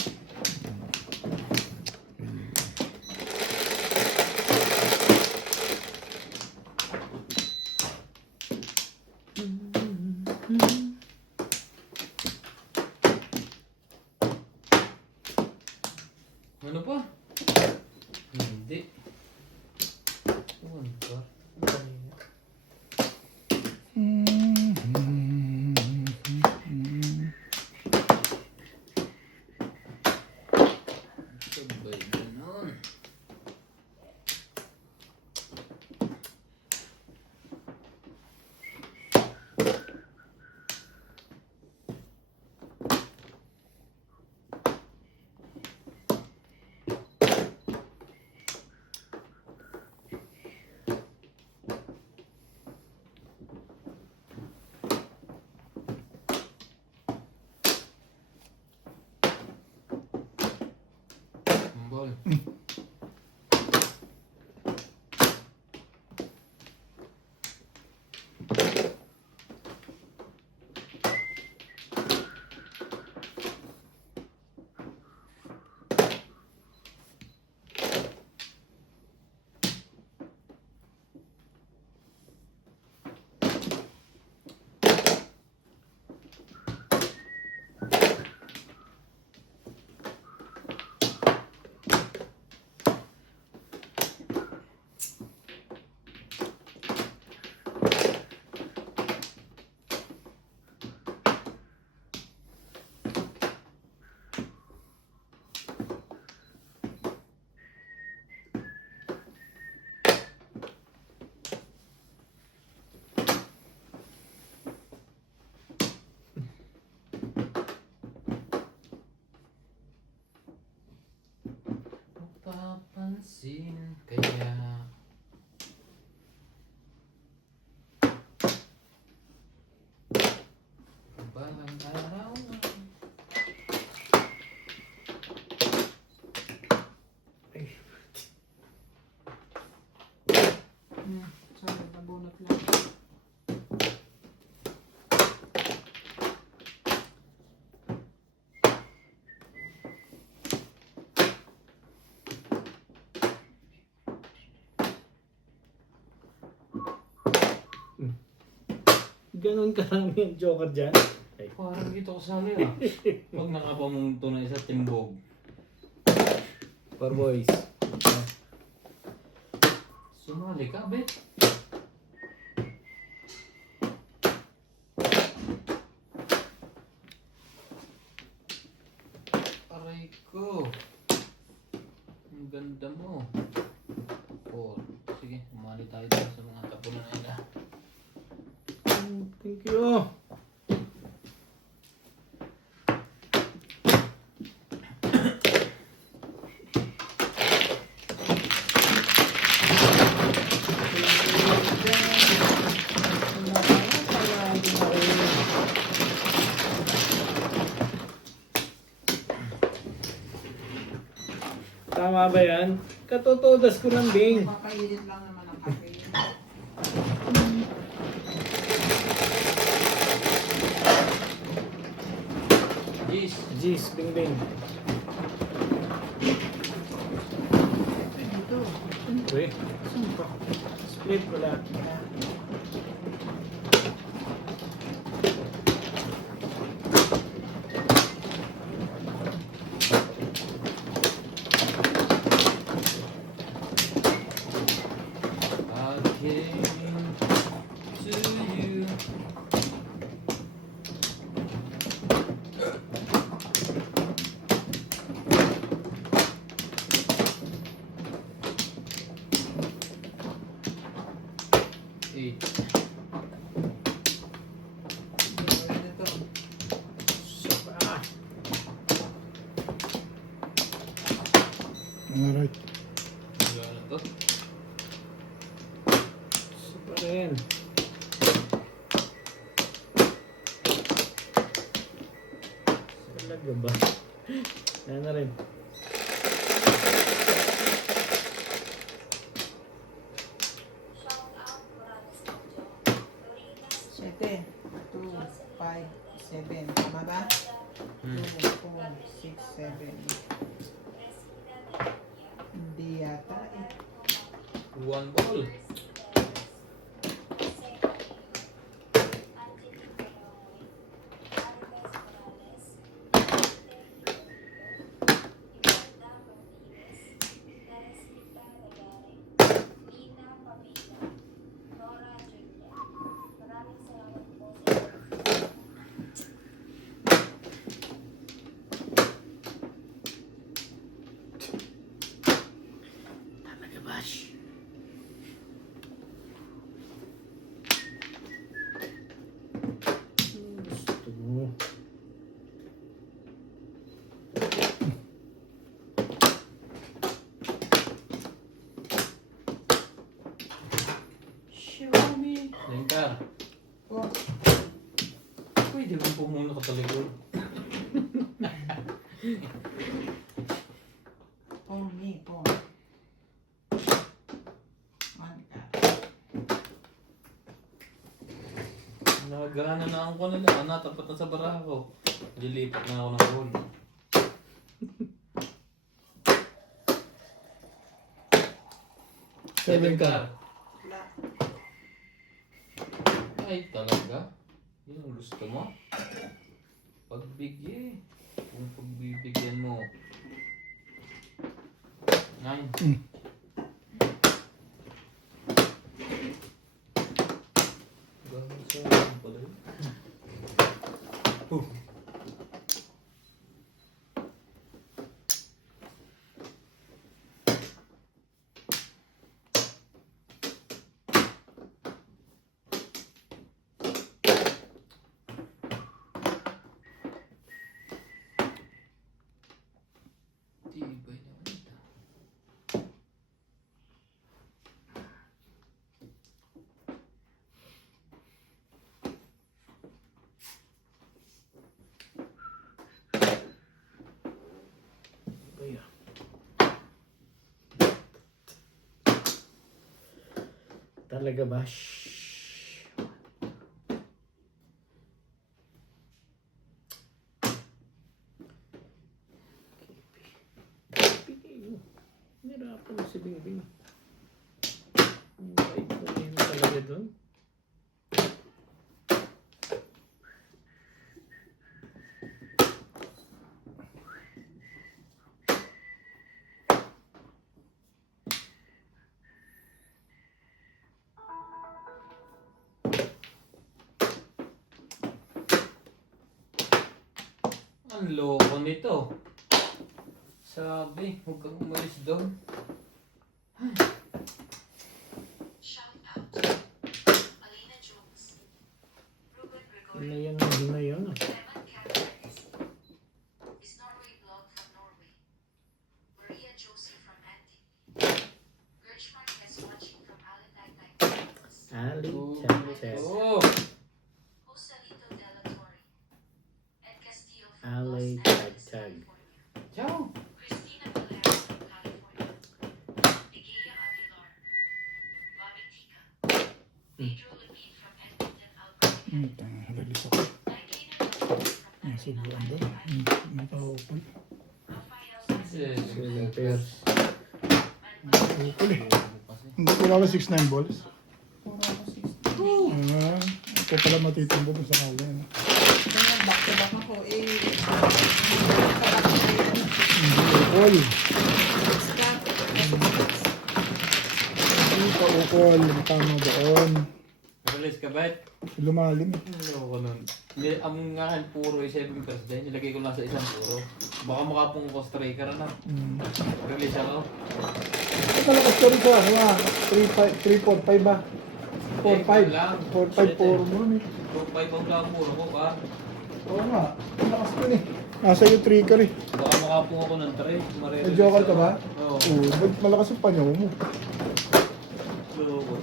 Ano pa? Hindi. One car. Sabay ganon. Ball. Papansin kaya balang araw. Sorry, nabunot lang. Ganon karami yung joker dyan. Ay, Parang dito ko sali ah. Pag nakapamunto na isa timbog. for boys. Sumali ka, bet. Aray ko. Ang ganda mo. Oh, sige, umali tayo dun sa mga tapunan nila. Thank you. Tama ba yan? Katotodas ko lang, Bing. Papainit lang naman ang kape. Jeez. Jeez, Bing Bing. Dito. Uy, split pala. I came to you. Eight. Dito. Ah, Alright. Wala na to. isa pa rin. Talaga ba? Yan na rin. Shout out Morales Studio. Lorena 7, 2, 5, 7. Tama ba? 2, 4, 6, 7. Resina de Lluvia. Hindi yata eh. One ball. Maraming salamat po sa Talaga, Bash. Gusto mo. Xiaomi. Lengkar. Oh, Pwede bang pumuna ka talikod? for me, for. One cup. Nagana na ako na lang. Natapat na sa baraha ko. Lilipat na ako ng goal. Seven ka. Wala. Ay, talaga? Yun ang gusto mo? Pagbigay. Kung pagbibigyan mo. 9. Gano'n sa akin pala yun. Tibay naman ito. Kaya. Talaga, Bash. Bigay mo. Nirapan mo si Bingbing. Ang bait mo yun talaga doon. Ang loko nito. Sabi, huwag kang umalis doon. Shout out. Alina Jones. Ruben Yun Gregory. na yun, yun na yun. Clement Carriers. Is Norway blog from Norway. Maria Josie from Antique. Gertz Marquez watching from Alenday, Texas. Ali, Oh, Texas. oh. Joselito Della Torre. Ed Castillo from Ali, Los Angeles, tag. California. Ciao. Christina Valero from California. Miguel Aguilar. Bobby Tika. Pedro Levine from Edmonton, Alberta. Release ako. Nigeria from Nasubuan doon. Nakahukol. Rafael Seven pairs. Nakahukol eh. Hindi ko lang 6-9 balls. Puro ako 60. Ako pala matitumbo mo sa kala. Kaya back to back ako eh. Kaback na yun. Hindi ukol. 6 cup. Hindi pa ukol. Ang tama doon. Release ka ba? Lumalim. Ang loko nun. Ang nga akin puro yung 7 pairs din. Nilagay ko lang sa isang puro. Baka makapong ko striker na. Release ako. Ay, malakas ka rin sa ano ah. 3-4-5 ba? 4-5 lang. 4-5-4 mo eh. 2-5 ang lang puro ko ba? Oo nga. Malakas ka eh. Nasa iyo 3 ka rin. Baka makapong ako ng 3. May joker ka ba? Oo. Oo. Ba't malakas ang panyaw mo? Loko.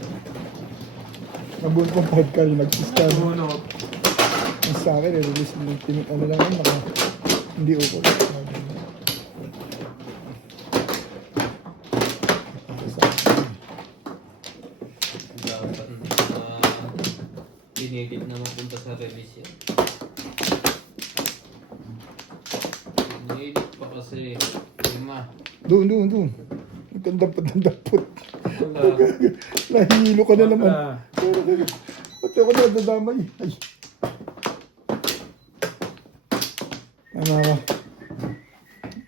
Nabuon kong 5 ka rin. Nag-scan. Bunot. Ang sa akin, release mo. Ano lang yun, hindi ukol. Dapat pinilit na mapunta sa release yan. Pinilit pa kasi. Lima. Doon. Nagkandapot. Wala. Nahihilo ka na naman. Wala. Pati ako nadadamay. Ay.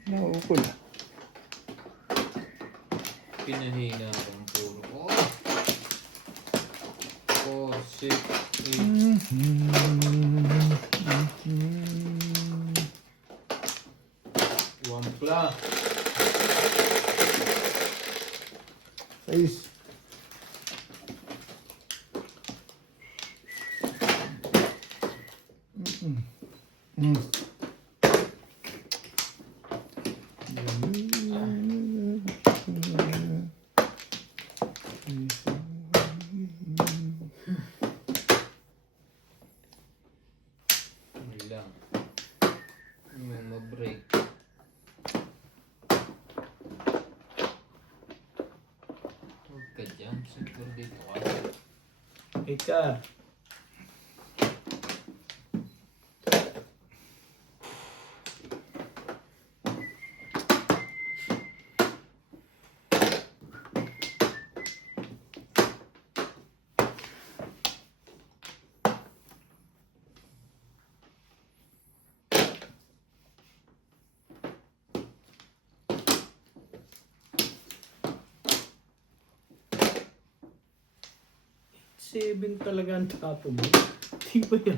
Naukol. Pinahina akong puro. Oh! 4, 6, 8. Wampla. 6. May lang. Yung ma-break. Huwag ka dyan. Siguro dito ka. Ika. Seven talaga ang tapo mo. Di ba yan?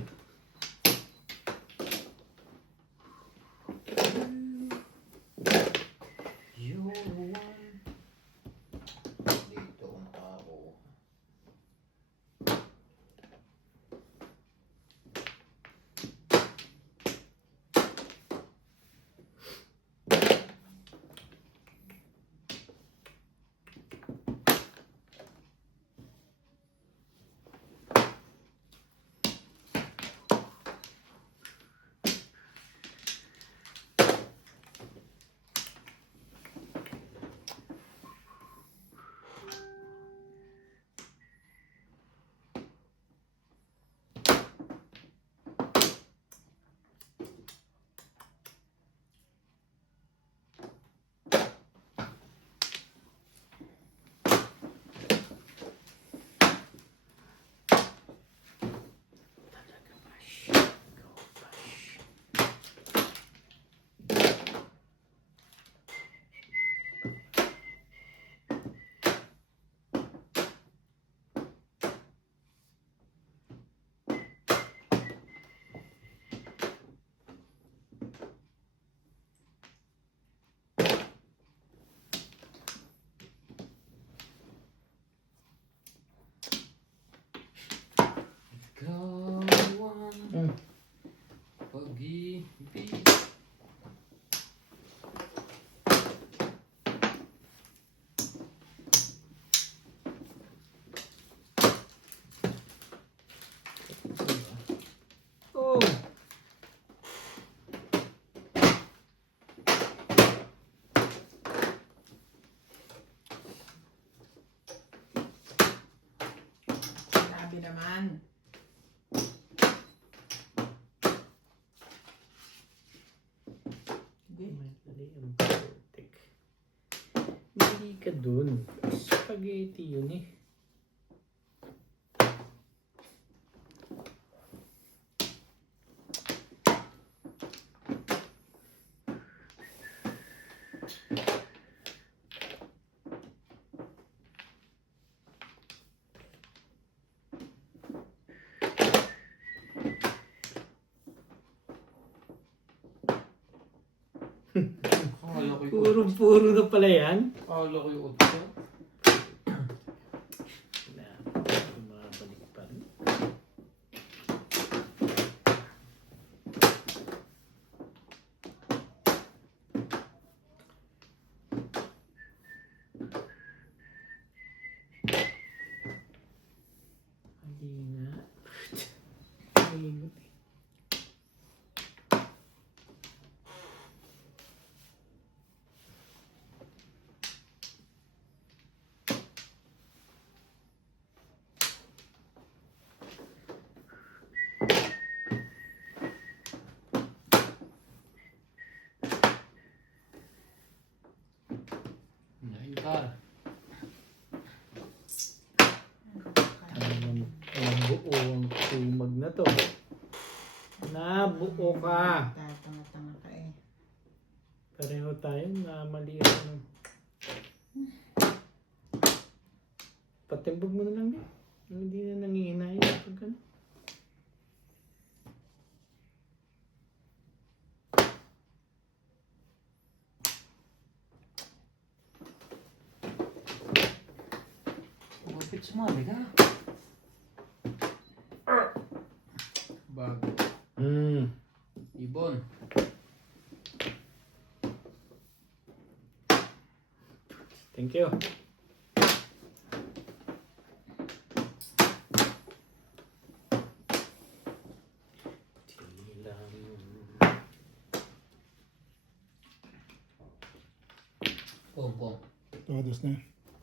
You're the one. Dito ang tao. Ikaw ang pag-ibig. Oh! Sabi naman. Hindi. Mali ang putik. Hindi ka dun. Spaghetti yun eh. Akala ko'y Puro na pala yan. Akala ko'y 8. Na, bumabalik pa rin. Halina. Halina. buo ka. Tanga-tanga ka eh. Pareho tayo na mali ang patimbog mo na lang din. Hindi na nangihinay pag ano. Kapit sumali ka. Bago. Ibon. Thank you. Pong. Todos na.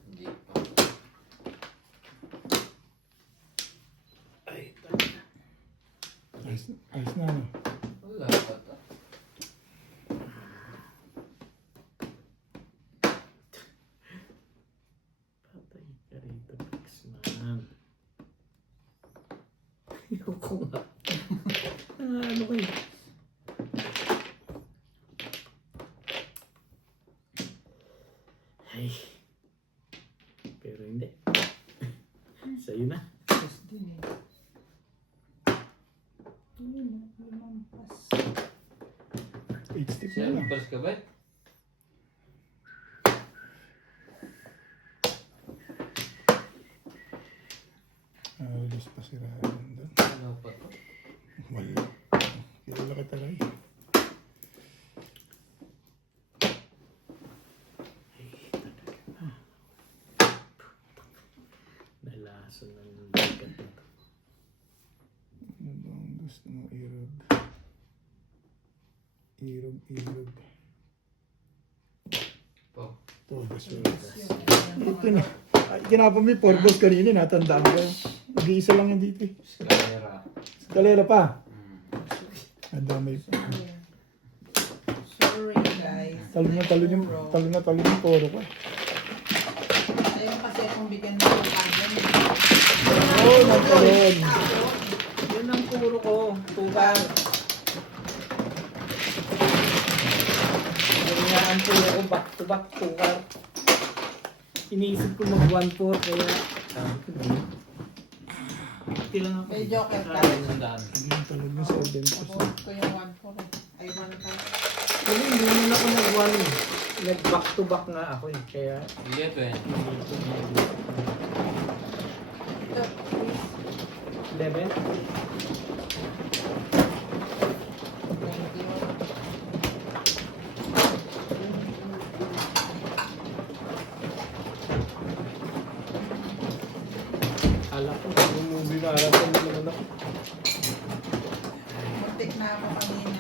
Hindi pa. Ay, tama. Ayos na, ano? Wala pa to. Patay ka rito, Pixman. Ayoko nga. Ano ko yun? Ay. Pero hindi. Sa'yo na. Tapos din eh. Ayun, lumampas. 8 stick Siya, na lang. magpalas ka ba? Alis pa sila doon. Wala pa to. Wala. Kilala kita rin. Nalaso ng ligat na to. Ano ba ang gusto mo? Irog. Irog. Pong. Todos yun. Ito na. Ay, kinapa mo yung 4 balls kanina. Natandaan ko. Nag-iisa lang yan dito eh. Skalera. Kalera pa. Nadamay pa. Sorry guys. Talo na poro ko. Ayun kasi akong bigyan ng tubagan. Oo, nagkaroon. Yan ang puro ko. Tubar. Yan nga ang puro ko. Back to back tubar. Iniisip ko mag 1-4 kaya sabi ko di. Hindi lang ako. May joker ka. Sandaan. Naging talo na 7 Ako ko yung 1-4 eh. Ay 1-5. Kasi hindi naman ako nag-1 eh. Nag-back to back nga ako eh. Kaya 11. Ito, please. 11. Thank you. Ala ko, movie marathon naman ako. Muntik na ako kanina.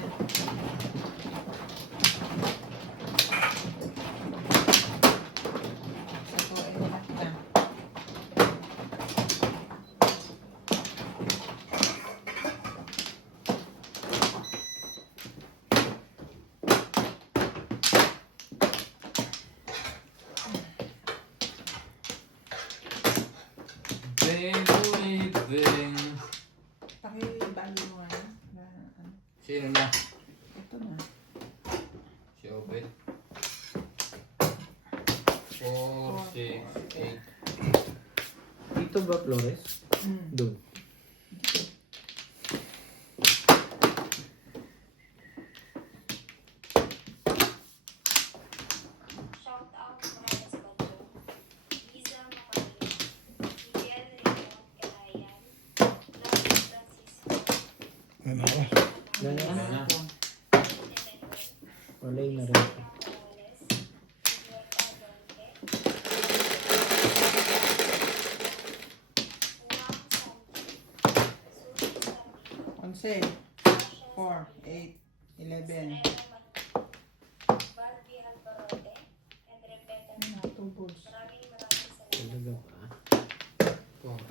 Ako ay lahat na. Bing, ulit, bing. Pakibali mo nga yan. Ano? Sino na? Ito na. Si Obed. 4, 6, 8. Dito ba, Flores? Doon. Shout out Morales Bato, Liza Macario, Miguel Raymond Elayan, Larry Francisco, Ano ka? Gano'n Wala na. Walay na rin. Morales, Roberta Donke, Juan Santi, Susie Sarmiento, 4, 8, 11. Barbie Alvarote, and Rebecca. Two balls. Maraming salamat. Talaga pa. Pong.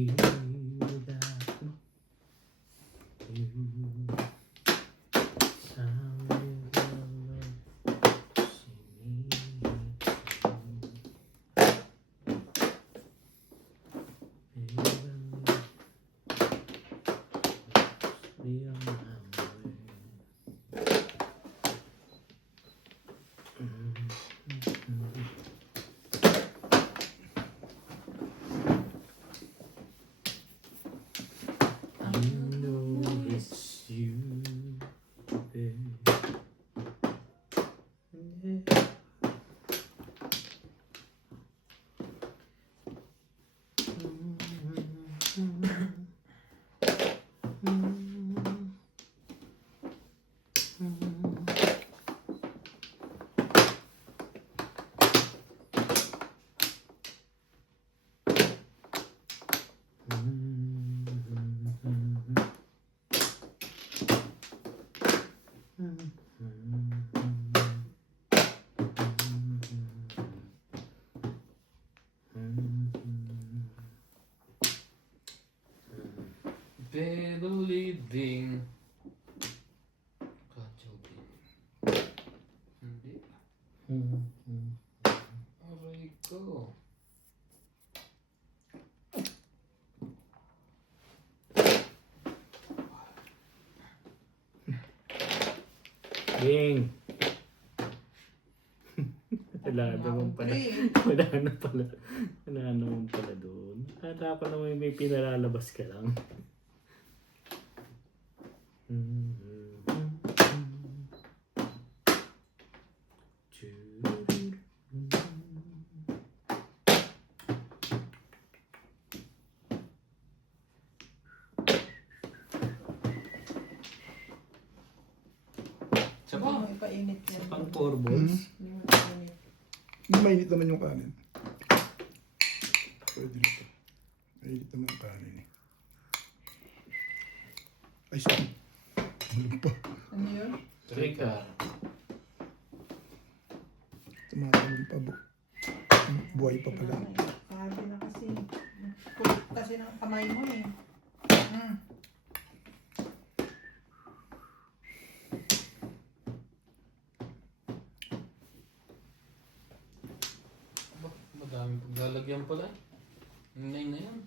here without you. Sound of your love singing be on my way. You know it's you, babe. Yeah. Pero living. Kachobi. Hindi. Aray ko. Bing! Wala naman pala. Wala na pala. Wala naman pala doon. Akala ko naman may pinalalabas ka lang. Sa Hindi ba? mo ipainit yan. Pang 4 balls. Hindi mo ipainit. Hindi mainit naman yung kanin. Pwede na ito. Mainit naman yung kanin eh. Ay, sorry. Ano pa? Ano yun? Trika. Tumatalon pa bu. Buhay pa pala. Sabi na kasi. Kulit kasi ng kamay mo eh. Ba, madami paglalagyan pala. Hinay na yan.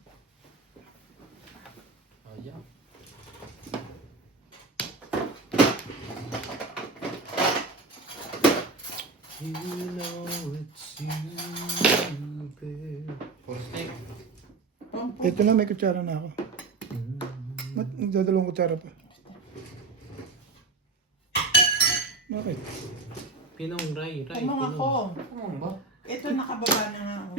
Ayan. You know it's you, babe. For steak. Ito na, may kutsara na ako. Nagdadalawang kutsara pa. Bakit? Pinong ray. Kumang ako. Ano ba? Ito nakababa na nga ako.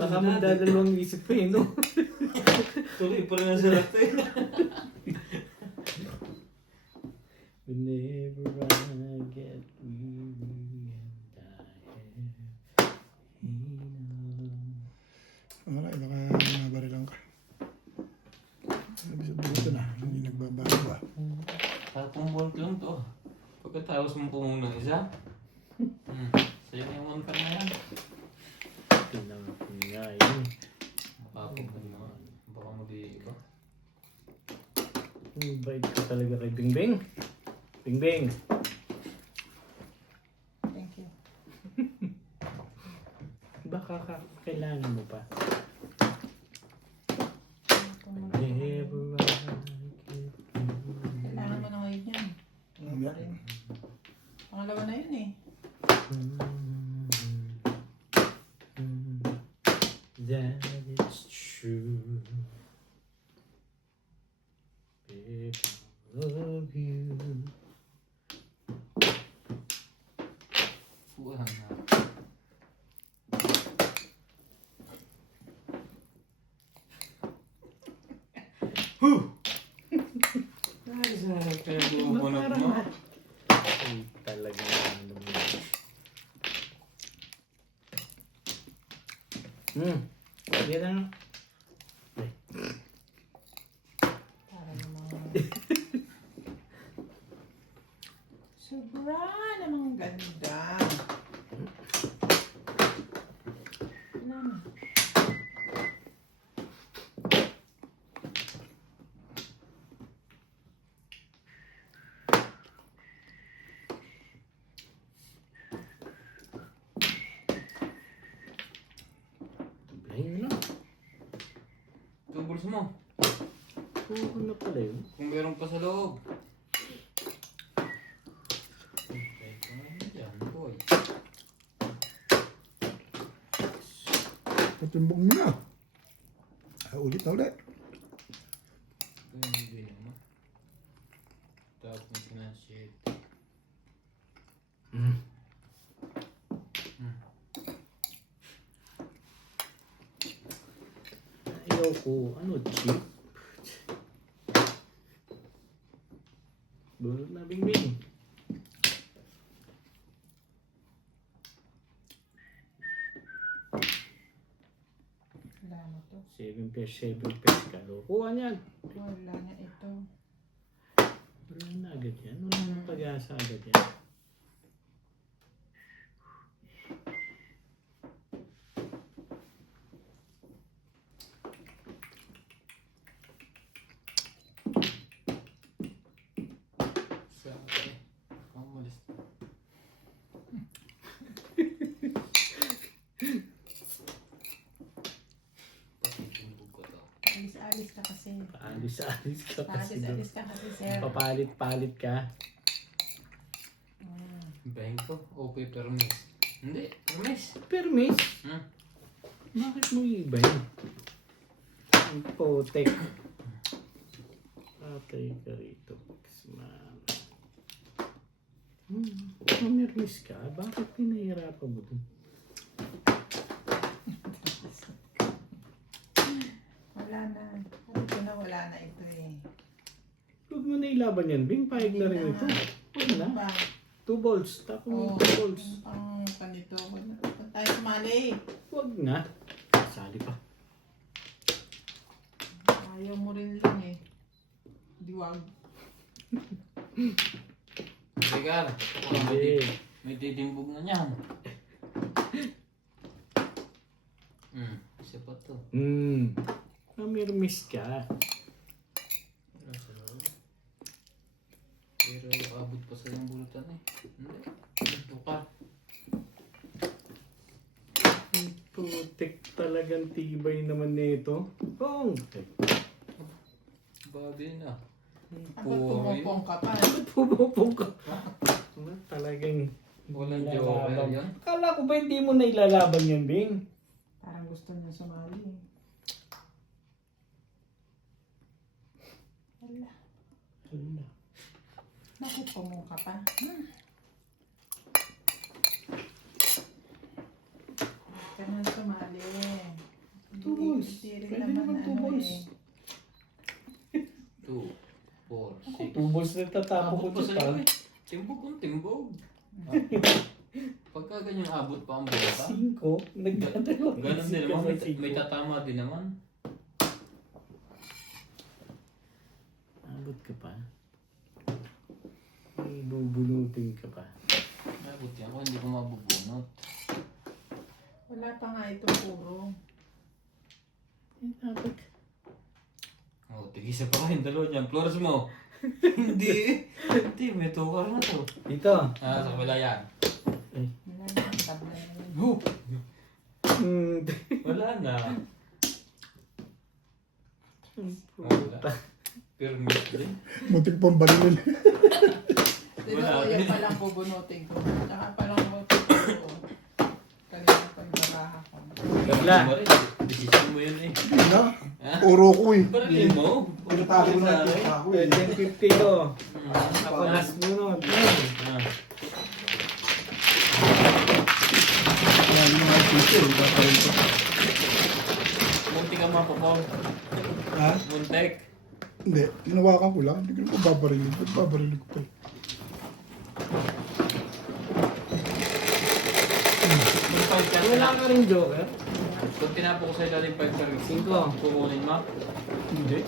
Baka magdadalawang isip pa no? Tuloy pa rin ang sarap eh. Whenever I get weary and Alright, baka nabarilan ka. Sabi sa buto na, hindi nagbabago ah. Tatong buwan lang to. Pagkatapos mong pumong ng isa. Sa'yo na yung 1 pan na yan. pinangingay. Mapapag naman. Baka mag-iiba. Bait ka talaga kay Bingbing. Bingbing. Thank you. Baka kailangan mo pa. Whenever I get Kailangan mo na ngayon yan. Ano pa rin. Pangalawa na yun eh. that it's true. Babe, I love you. Buwan na. Ay, sarap kaya bubunot mo. Ay, talaga naman. Yan na. Para naman. Sobra namang ganda. Wala na. Tubos mo. Oo, ano pala yun? Kung meron pa sa loob. Okay, yan, boy. Patimbong mo na. Ulit na ulit. Hindi naman. Tapos may pinansyet. Ayaw ko, ano, chip? Bunot na bingbing. Wala mo to. 7 pesos, 7 pesos ka. Kuha niyan. Wala na ito. Wala na agad yan. Wala na pag-asa agad yan. Sabi. Kamalis. Patitimbog ko to. Alis-alis ka kasi. Paalis-alis ka kasi doon. Paalis-alis ka kasi, sir. Papalit-palit ka. Bengko o permis? Hindi, permis. Permis? Hmm? Bakit mo iba yun? Ang potek. Patay ka rito, Pixman. Pumirmis ka? Bakit pinahirapan mo dun? Wala na. Ano ko na wala na ito eh. Huwag mo na ilaban yan, Bing. Pahig na rin ito. Huwag na. Ba? 2 balls. Tapos mo Oo. 2 balls. Ang panito. Huwag tayo sumali. Huwag na. Sali pa. Ayaw mo rin lang eh. Diwag. Sigar. Hindi. May titimbog na niyan. Isa pa to. Pumirmis ka. Nasa loob. Pero abot pa sa yung bulutan eh. Hindi. Ito ka. Ang putik talagang tibay naman nito. Pongtek. Babi na. Ang pumupong ka pa. Pumupong ka. Talagang Walang nilalaban. joker yan. Kala ko ba hindi mo na ilalaban yan, Bing? Parang gusto niya sumali eh. Wala. Wala. Bakit pumuka pa? Ka na sumali. Two balls. Hindi rin Pwede naman naman 2 ano balls. eh. 2, 4, 6. 2 balls na tatapo ko Abot pa sa sa'yo pag. eh. Timbog kung timbog. Pagka ganyan abot pa ang bata. 5. Nagdadalawa. Ganon din naman. May tatama din naman. Abot ka pa. May bubunutin ka pa. Abot yan ko. Hindi ko mabubunot. Wala pa nga ito puro. Dapat. Oh, tigisa pa kayo. Dalawa dyan. Flores mo. Hindi. Hindi. May tukar na to. Dito. Sa kabila yan. Wala na ang tabla na yun. Huh! Hmm. Wala na. Puta. Permit din. Muntik pang balilin. Dito Wala. ko yan palang bubunutin ko. Tsaka palang bubunutin ko. Kanina pa yung baraha ko. Gabla. Decision mo yun eh. Na, Ha? uro ko eh. Barilin mo. Pinatalo ko na yung ako eh. 10.50 to. Ako last bunot. Ah. Yan yung mga pito eh. Paparin ko. Munti ka mapapaw. Ha? Muntek. Hindi, hinawakan ko lang. Hindi ko naman babarilin. Ba't babarilin ko pa eh? Kung 5 ka Wala ka rin joker? Kung tinapo ko sa ilalim 5 ka rin. 5. Kukunin mo. Hindi.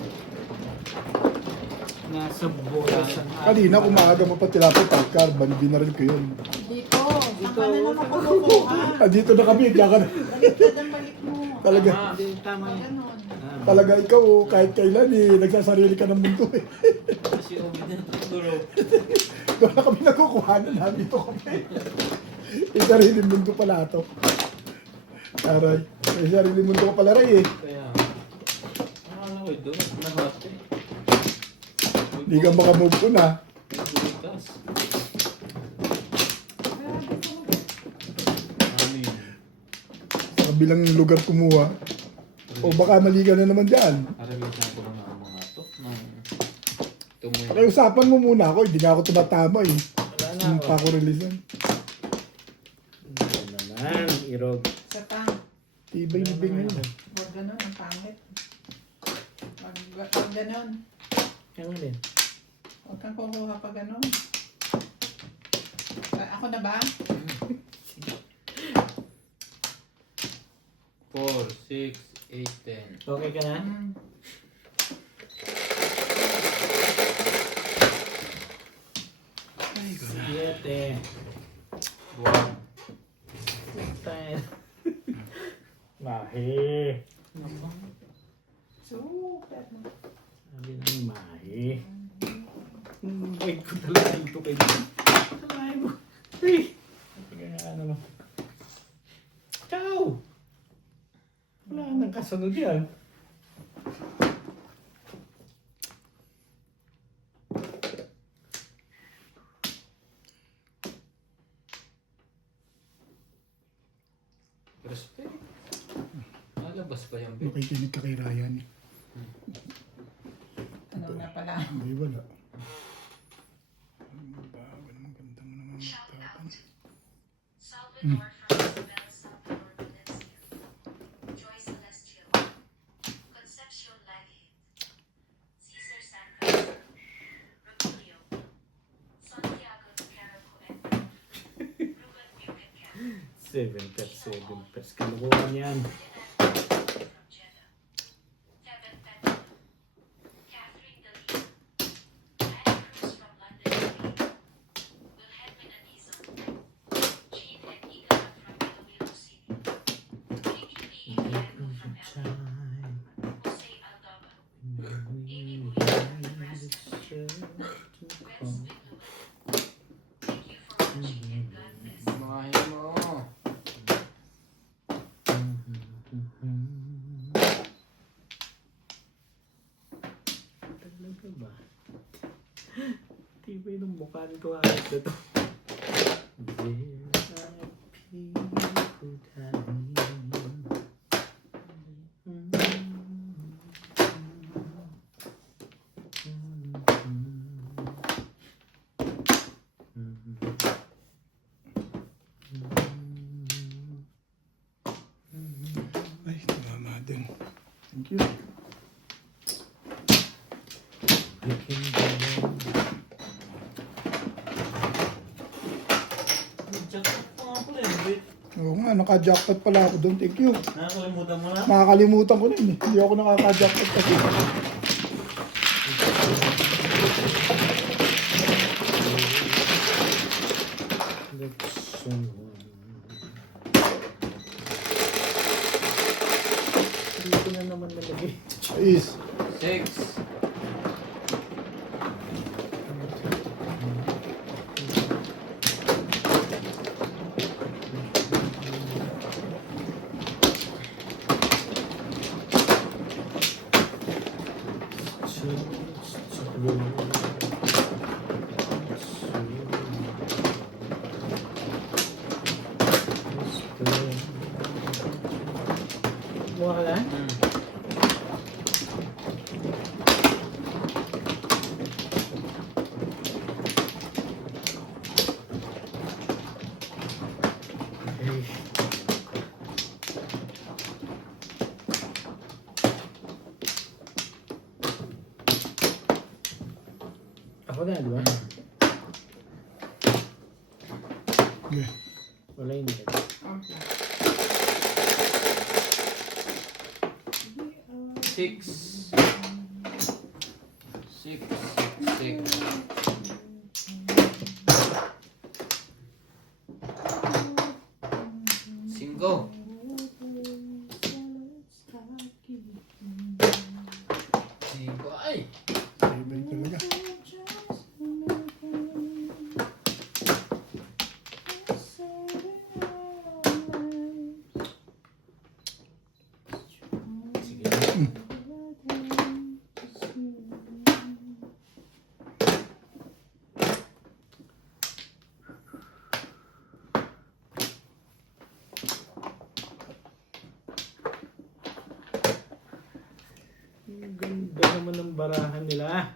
Nasa bola sa Kanina kumaaga mo pa tilapit tagkar. Binaril ko yun. Dito! Saan ka na naman kumukuha? Ah, dito na kami. Kaya ka na. Baliktad ang balik mo. Talaga. Tama. Hindi, tama Pag yan. ganon. Talaga ikaw kahit kailan eh. Nagsasarili ka ng mundo eh. Kasi Obi din tuturo. Doon na kami nagkukuhanan. Nandito kami. Yung sarili mundo pala ito. Aray. Yung sarili mundo ko pala rin eh. Kaya. Ako'y doon. Nahati. Hindi ka makamove on ah. Butas. Amin. Sa kabilang lugar kumuha. O baka mali ka na naman dyan. Aramisan ko ng mga to. Tumuyo. Pakiusapan mo muna ako, hindi nga ako tumatama eh. Wala na Hindi ako. pa ako releasean. Ano naman, irog. Sa tang. Tibay ni Bing yun. Huwag ganun, ang pangit. Huwag ganun. Ano din? Huwag kang kukuha pa ganun. Ako na ba? 4, 6, 8, 10. Okay ka na? Siyete. 1. Tayo. Mahi. Super. Sabi ng mahi. Wait ko talaga dito kayo. Kamay mo. Hey! Kaya nga naman. Ciao! Wala nang kasunod yan. Respect. Nalabas pa yung bit. Makikinig ka kay Ryan. Ano na pala? Hindi wala. Walang ganda mo naman Shout magtapon. out. Salvador from Isabel Salvador Valencia. Joy Celestial. Concepcion Laghit. Cesar Santos. Rogelio. Santiago Caraco and Ruben Buchanan. 7 pers. Kalukuhan yan. Ferdinand from Jeddah. Kevin Petro. Catherine Dalia. Annie Cruz from London, Spain. Wilhelmina Dizon. Jean and Igala from Iloilo City. Vicky Lee Hidalgo from LA. Jose Aldoba. Amy Buya from Nebraska. Wes Bidluan. Thank you for watching and God bless. Mahin mo. Talaga ba? Tibay ng mukha nito ayos na to. There are people dying. Ay, tumama din. Thank you. You can go on. Jackpot pa nga pala eh, wait. Oo nga, naka-jackpot pala ako doon. Thank you. Nakakalimutan mo na? Nakakalimutan ko na yun eh. Hindi ako nakaka-jackpot kasi. Hindi ko na naman nalagay. Is. 6. Buha ka na? Ako na, di ba? Yeah. Wala yun. Okay. 6. 6. 6. Cinco. Cinco. Ay! Tibay talaga. Sige. Ganda naman ng barahan nila.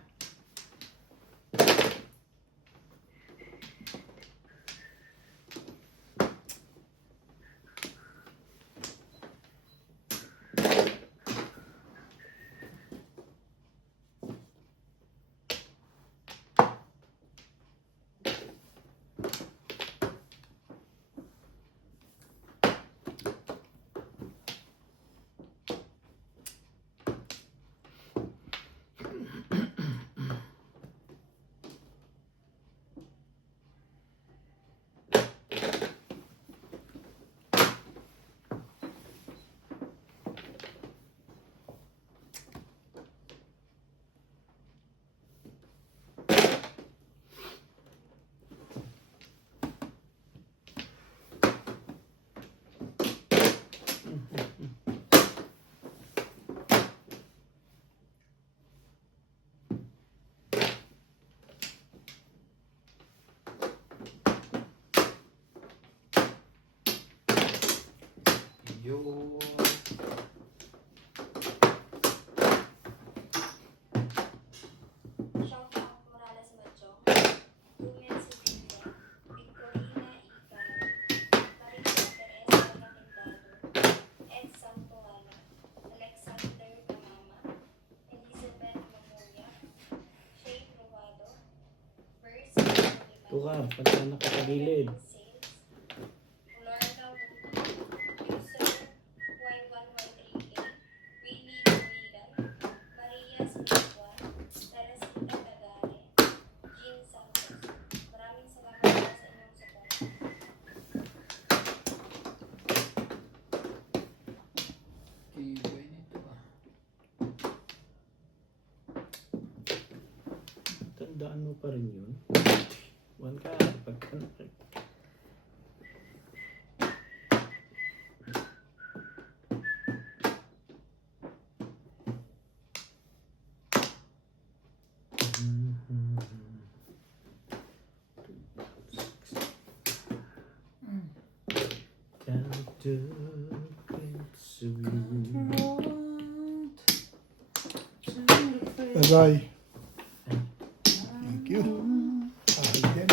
Yun. Sean Frank Morales Machong, Lumen Sevilla, Victorina Icar, Maria Teresa Candado, Ed Santuala, Alexander Tamama, Elizabeth Mamuya, Shane Robado, Mercy Tukar, pagka nakatagilid. Sales, Lorna Wuto, User Y113K, Willie Duigan, Maria Sinibuan, Teresita Tagare, Jean Santos. Maraming salamat po sa inyong suporta. Tibay nito ah. Tandaan mo pa rin yun. One ka, pagka Bye. Thank you. Again.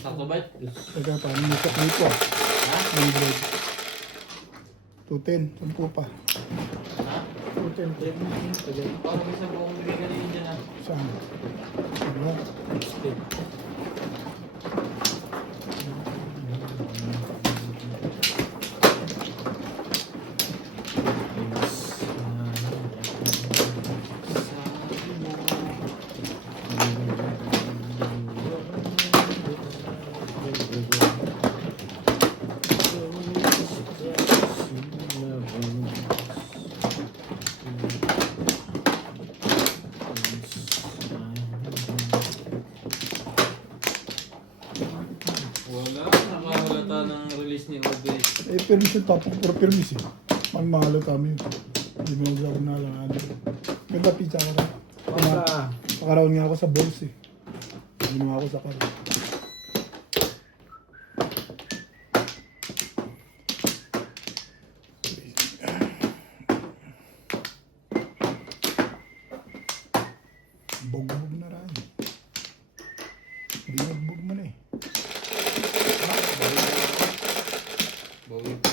Sakto ba? Teka, paano mo sa klipo? Ha? 100. 210. 10 pa. Ha? Putin, trip mo yun. Tagal. Parang isa buong bibigyan na yun dyan ah. Saan? Ano? Step. Wala. Nakahalata ng release ni Obey. Eh, permission pa. Puro permis eh. Ang mahalo kami. Hindi mo lang ako nalang. Ganda pizza ko rin. Pagka, Pakaraon nga ako sa balls eh. Ginawa ako sa karo. Bugbog na rin. Binugbog mo na eh. Bawi pa.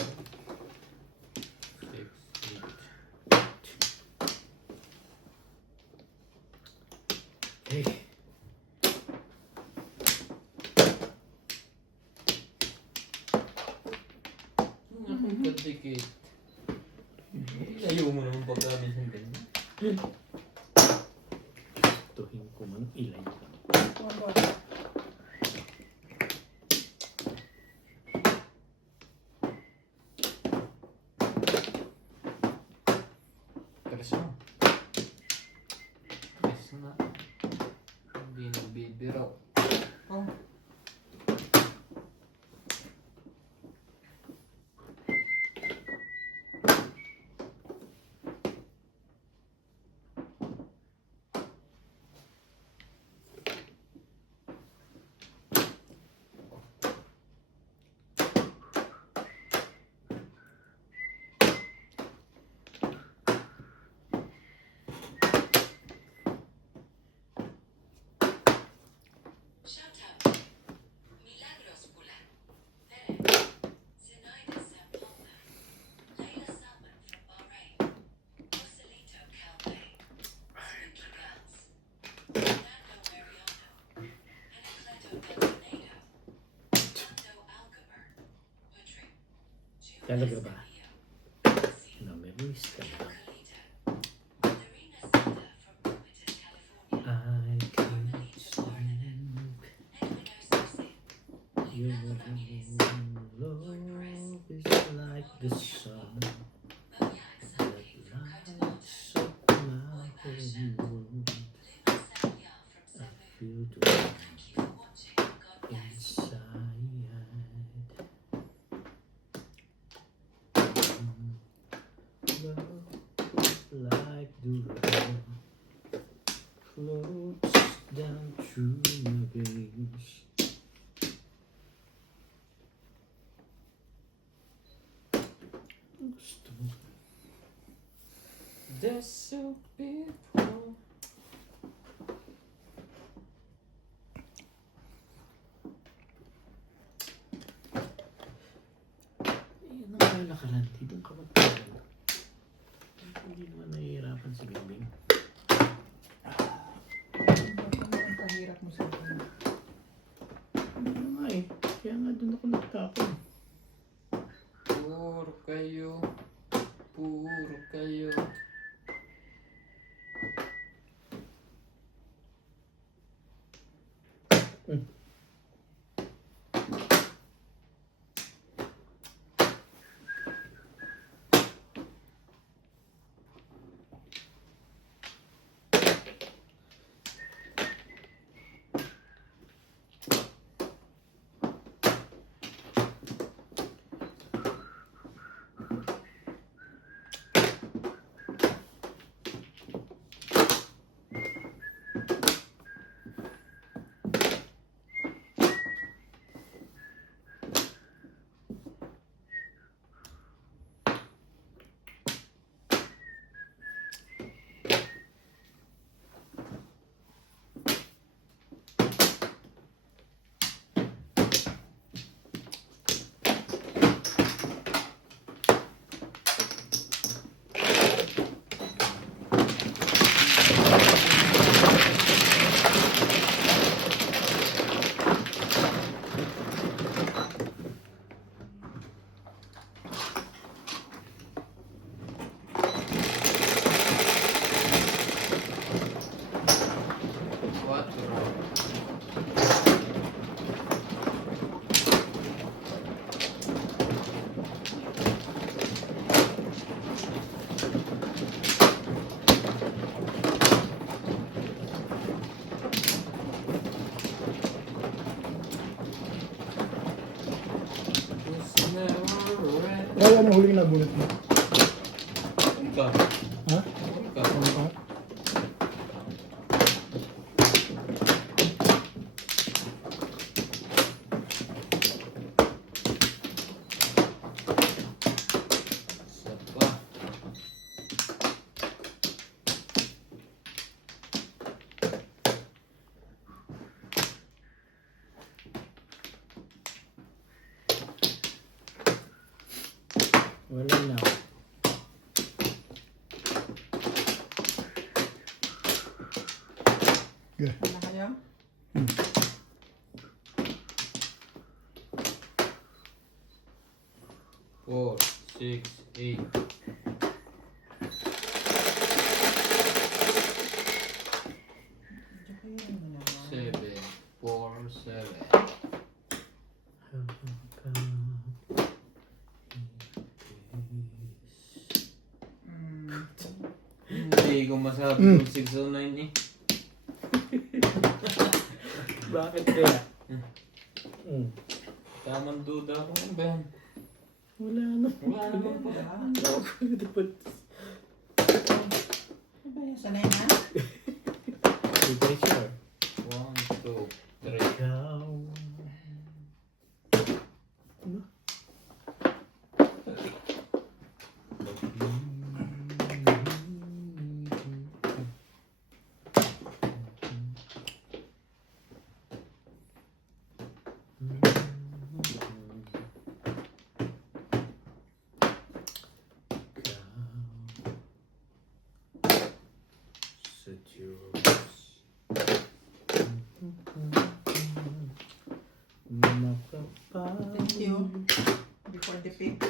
6, 8. hey, Akong kadikit. Ayaw mo naman pagkamis ng ganyan. tuhin ko man ilay. Tres mo. Tres na. Zero. Oh. Shout out. Milagros Pula. Tere. Zenaida Sampona. Layla Salman from Bahrain. Joselito Calvay. Spooky Girls. Fernando Mariano. Anacleto Beltranado. Nando Algamer. Patrick. Talaga ba? Julius No, may voice ka ba? Colita. Marina Sada from Jupiter, California. I can Carmelita Barnaden. Edwin Osusin. your Leonardo Ramirez. love is like the sun Mami that Alexander from lights Cotamoto. up my whole world. Luna Sanya from I Cebu. feel to Thank you for watching. God bless. inside. Love like the rain floats down through my veins. Gusto mo That's so beautiful. yan ang kalakaran. Dito ka magtagal. Hindi naman nahihirapan si Bingbing. Ang kahirap mo sa akin. Ano nga eh. Kaya nga doon ako nagtapon. Puro kayo. Puro kayo. Ay, ano huling nabunot mo? Ikaw. Ha? Ikaw. Ano ka? Isa pa. Wala na. Ano kaya? Four, 6, 8. Japan mo naman. 7, 4, 7. Hindi ko masabi kung 6 o 9 eh. Bakit kaya? Tamang duda ako. Ano ba yan? Wala na. Wala naman po. Ako dapat. Ano ba yan? Sanay na? Hindi tayo sure. 1, 2, 3. Ikaw. Sa Diyos. Thank you. Before the pick.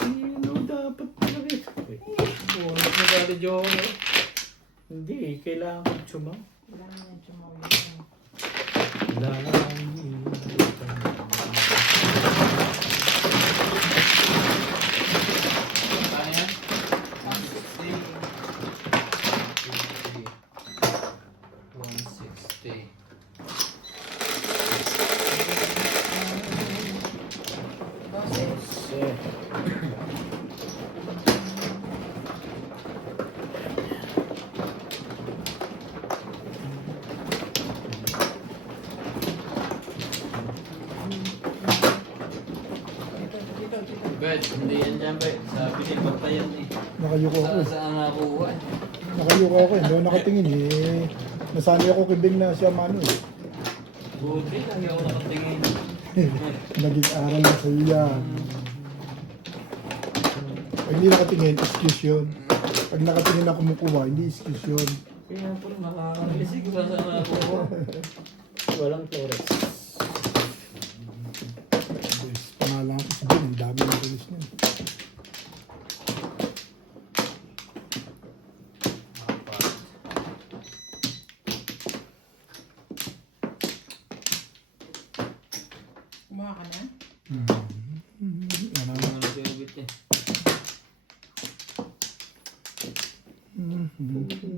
Sino dapat talaga ito? Bonus na dali Joe. Hindi, kailangan kong tsumaw. Wala na yung tumawin. Ano yan? 160. 160. Boses. Dito. Bet, hindi yan dyan, Bet. Sabi niya, bantayan eh. Nakayuko ako. Saan nakuha eh? Nakayuko ako. Hindi ako nakatingin eh. Nasanay ako kibing na siya mano eh. Buti, lagi ako nakatingin. Naging aral na sa iya. Pag hindi nakatingin, excuse yun. Pag nakatingin na kumukuha, hindi excuse yun. Kaya po, nakakaisig ba saan nakuha? Walang Flores. Pangalan ko si Jun, ang dami ng release niya. Kumuha ka na? Ano? Ano na si Ubit eh? Mhm.